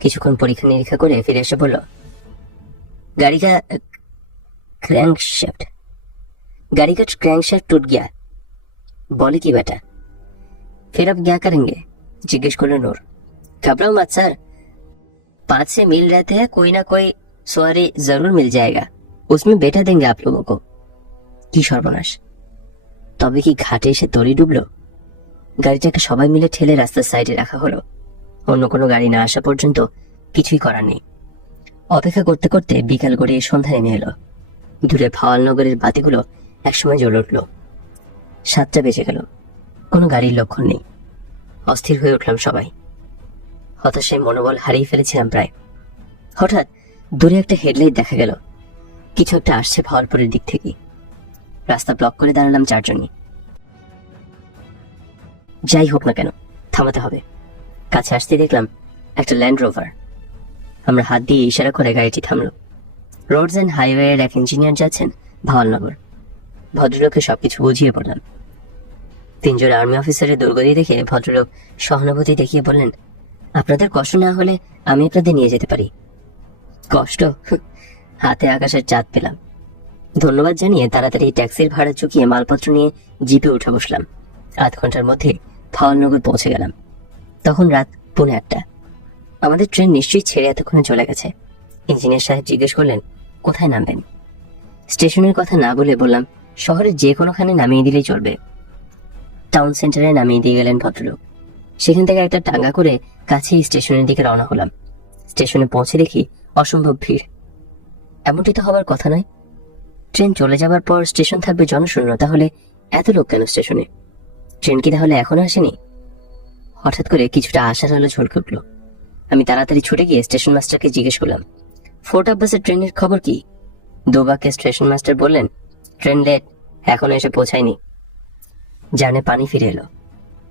কিছুক্ষণ পরীক্ষা নিরীক্ষা করে ফিরে এসে বলল, गाड़ी का क्रैंकशाफ्ट टूट गया। बोले की बेटा, फिर अब क्या करेंगे? जिज्ञेस करलो नूर। घबराओ मत सर, 5 से मील रहते हैं, कोई ना कोई सवारी जरूर मिल जाएगा, उसमें बैठा देंगे आप लोगों को। की सर्वनाश, তবে কি ঘাটে এসে তরি ডুবলো? গাড়িটাকে সবাই মিলে ঠেলে রাস্তার সাইডে রাখা হলো। অন্য কোনো গাড়ি না আসা পর্যন্ত কিছুই করার নেই। অপেক্ষা করতে করতে বিকাল গড়িয়ে সন্ধ্যা নেমে এলো। দূরে ভাওয়ালনগরের বাতিগুলো একসময় জ্বলে উঠল। 7টা বেজে গেল, কোনো গাড়ির লক্ষণ নেই। অস্থির হয়ে উঠলাম সবাই। হতাশায় মনোবল হারিয়ে ফেলেছিলাম প্রায়। হঠাৎ দূরে একটা হেডলাইট দেখা গেল। কিছু একটা আসছে ভাওয়ালপুরের দিক থেকে। রাস্তা ব্লক করে দাঁড়ালাম চারজনই। যাই হোক না কেন, থামাতে হবে। কাছে আসতে দেখলাম একটা ল্যান্ড রোভার। আমরা হাত দিয়ে ইশারা করে গাড়িটি থামলো। রোডস অ্যান্ড হাইওয়ে এর এক ইঞ্জিনিয়ার যাচ্ছেন ভাওয়ালনগর। ভদ্রলোককে সবকিছু বুঝিয়ে বললাম। তিনজন আর্মি অফিসারের দুর্গতি দেখে ভদ্রলোক সহানুভূতি দেখিয়ে বললেন, আপনাদের কষ্ট না হলে আমি আপনাদের নিয়ে যেতে পারি। কষ্ট? হাতে আকাশের চাঁদ পেলাম। ধন্যবাদ জানিয়ে তাড়াতাড়ি ট্যাক্সির ভাড়া চুকিয়ে মালপত্র নিয়ে জিপে উঠে বসলাম। আধ ঘন্টার মধ্যে ভাওয়ালনগর পৌঁছে গেলাম। তখন রাত 1:45। আমাদের ট্রেন নিশ্চয়ই ছেড়ে এতক্ষণে চলে গেছে। ইঞ্জিনিয়ার সাহেব জিজ্ঞেস করলেন, কোথায় নামবেন? স্টেশনের কথা না বলে বললাম, শহরের যে কোনোখানে নামিয়ে দিলেই চলবে। টাউন সেন্টারে নামিয়ে দিয়ে গেলেন ভদ্রলোক। সেখান থেকে একটা টাঙ্গা করে কাছেই স্টেশনের দিকে রওনা হলাম। স্টেশনে পৌঁছে দেখি অসম্ভব ভিড়। এমনটি তো হবার কথা নয়। ট্রেন চলে যাবার পর স্টেশন থাকবে জনশূন্য, তাহলে এত লোক কেন স্টেশনে? ট্রেন কি তাহলে এখনো আসেনি? হঠাৎ করে কিছুটা আশার আলো ঝলকে উঠল। আমি তাড়াতাড়ি ছুটে গিয়ে স্টেশন মাস্টারকে জিজ্ঞেস করলাম, ফোর্ট আব্বাসের ট্রেনের খবর কি? দুবাকে স্টেশন মাস্টার বললেন, ট্রেন লেট, এখনো এসে পৌঁছায়নি। জানে পানি ফিরে এলো।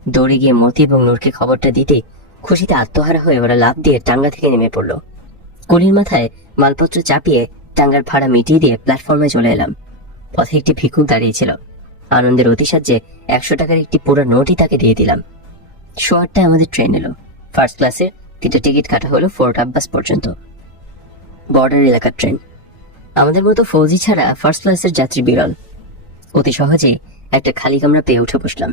দৌড়ে গিয়ে মতি এবং নূরকে খবরটা দিতে খুশিতে আত্মহারা হয়ে ওরা লাফ দিয়ে টাঙ্গা থেকে নেমে পড়ল। কলির মাথায় মালপত্র চাপিয়ে টাঙ্গার ভাড়া মিটিয়ে দিয়ে প্ল্যাটফর্মে চলে এলাম। পথে একটি ভিক্ষুক দাঁড়িয়েছিল। আনন্দের অতিসাহ্যে 100 টাকার একটি পুরো নোটই তাকে দিয়ে দিলাম। 8:30 আমাদের ট্রেন এলো। ফার্স্ট ক্লাসের 3টা টিকিট কাটা হলো ফোর্ট আব্বাস পর্যন্ত। বর্ডার এলাকার ট্রেন। আমাদের মতো ফৌজি ছাড়া ফার্স্ট ক্লাসের যাত্রী বিরল। অতি সহজেই একটা খালি কামরা পেয়ে উঠে বসলাম।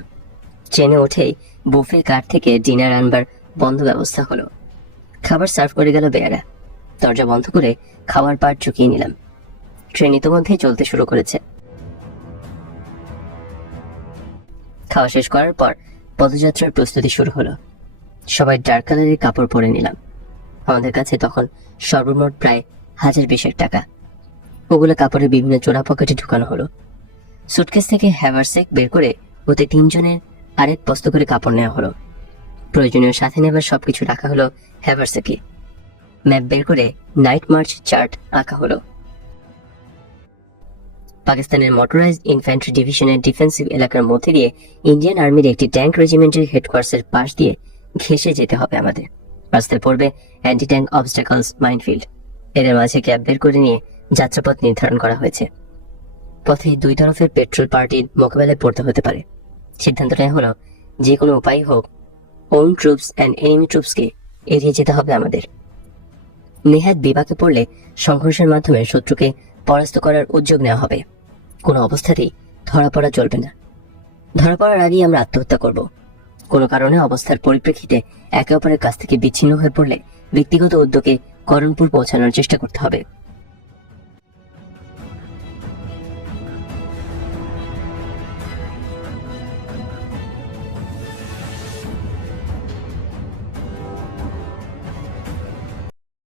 ট্রেনে উঠেই বুফে কার্ট থেকে ডিনার আনবার বন্ধ ব্যবস্থা হলো। খাবার সার্ভ করে গেল বেয়ারা। দরজা বন্ধ করে খাবার পার্ট চুকিয়ে নিলাম। ট্রেন ইতিমধ্যেই চলতে শুরু করেছে। খাওয়া শেষ করার পর পদযাত্রার প্রস্তুতি শুরু হলো। সবাই ডার্ক কালারের কাপড় পরে নিলাম। আমাদের কাছে তখন সর্বমোট প্রায় 1020 টাকা। ওগুলো কাপড়ের বিভিন্ন চোরা পকেটে ঢুকানো হলো। সুটকেস থেকে হ্যাভারসেক বের করে ওতে 3 জনের আরেক বস্তা করে কাপড় নেওয়া হলো। প্রয়োজনীয় সাথে নেবার সবকিছু রাখা হলো হ্যাভারসেকে। ম্যাপ বের করে নাইট মার্চ চার্ট আঁকা হলো। পাকিস্তানের মোটরাইজড ইনফ্যান্ট্রি ডিভিশনের ডিফেন্সিভ এলাকার মধ্যে দিয়ে ইন্ডিয়ান আর্মির একটি ট্যাঙ্ক রেজিমেন্টের হেডকোয়ার্টার্সের পাশ দিয়ে ঘেঁষে যেতে হবে আমাদের। রাস্তায় পড়বে অ্যান্টি ট্যাঙ্ক অবস্টাকলস মাইনফিল্ড। এদের মাঝে ক্যাব বের করে নিয়ে যাত্রাপথ নির্ধারণ করা হয়েছে। পথে 2 তরফের পেট্রোল পার্টির মোকাবেলায় পড়তে হতে পারে। সিদ্ধান্ত নেওয়া হলো, যে কোনো উপায় হোক ওন ট্রুপস অ্যান্ড এনিমি ট্রুপসকে এড়িয়ে যেতে হবে আমাদের। নেহাত বিপাকে পড়লে সংঘর্ষের মাধ্যমে শত্রুকে পরাস্ত করার উদ্যোগ নেওয়া হবে। কোনো অবস্থাতেই ধরা পড়া চলবে না। ধরা পড়ার আগেই আমরা আত্মহত্যা করব। কোনো কারণে অবস্থার পরিপ্রেক্ষিতে একে অপরের কাছ থেকে বিচ্ছিন্ন হয়ে পড়লে ব্যক্তিগত উদ্যোগে করণপুর পৌঁছানোর চেষ্টা করতে হবে।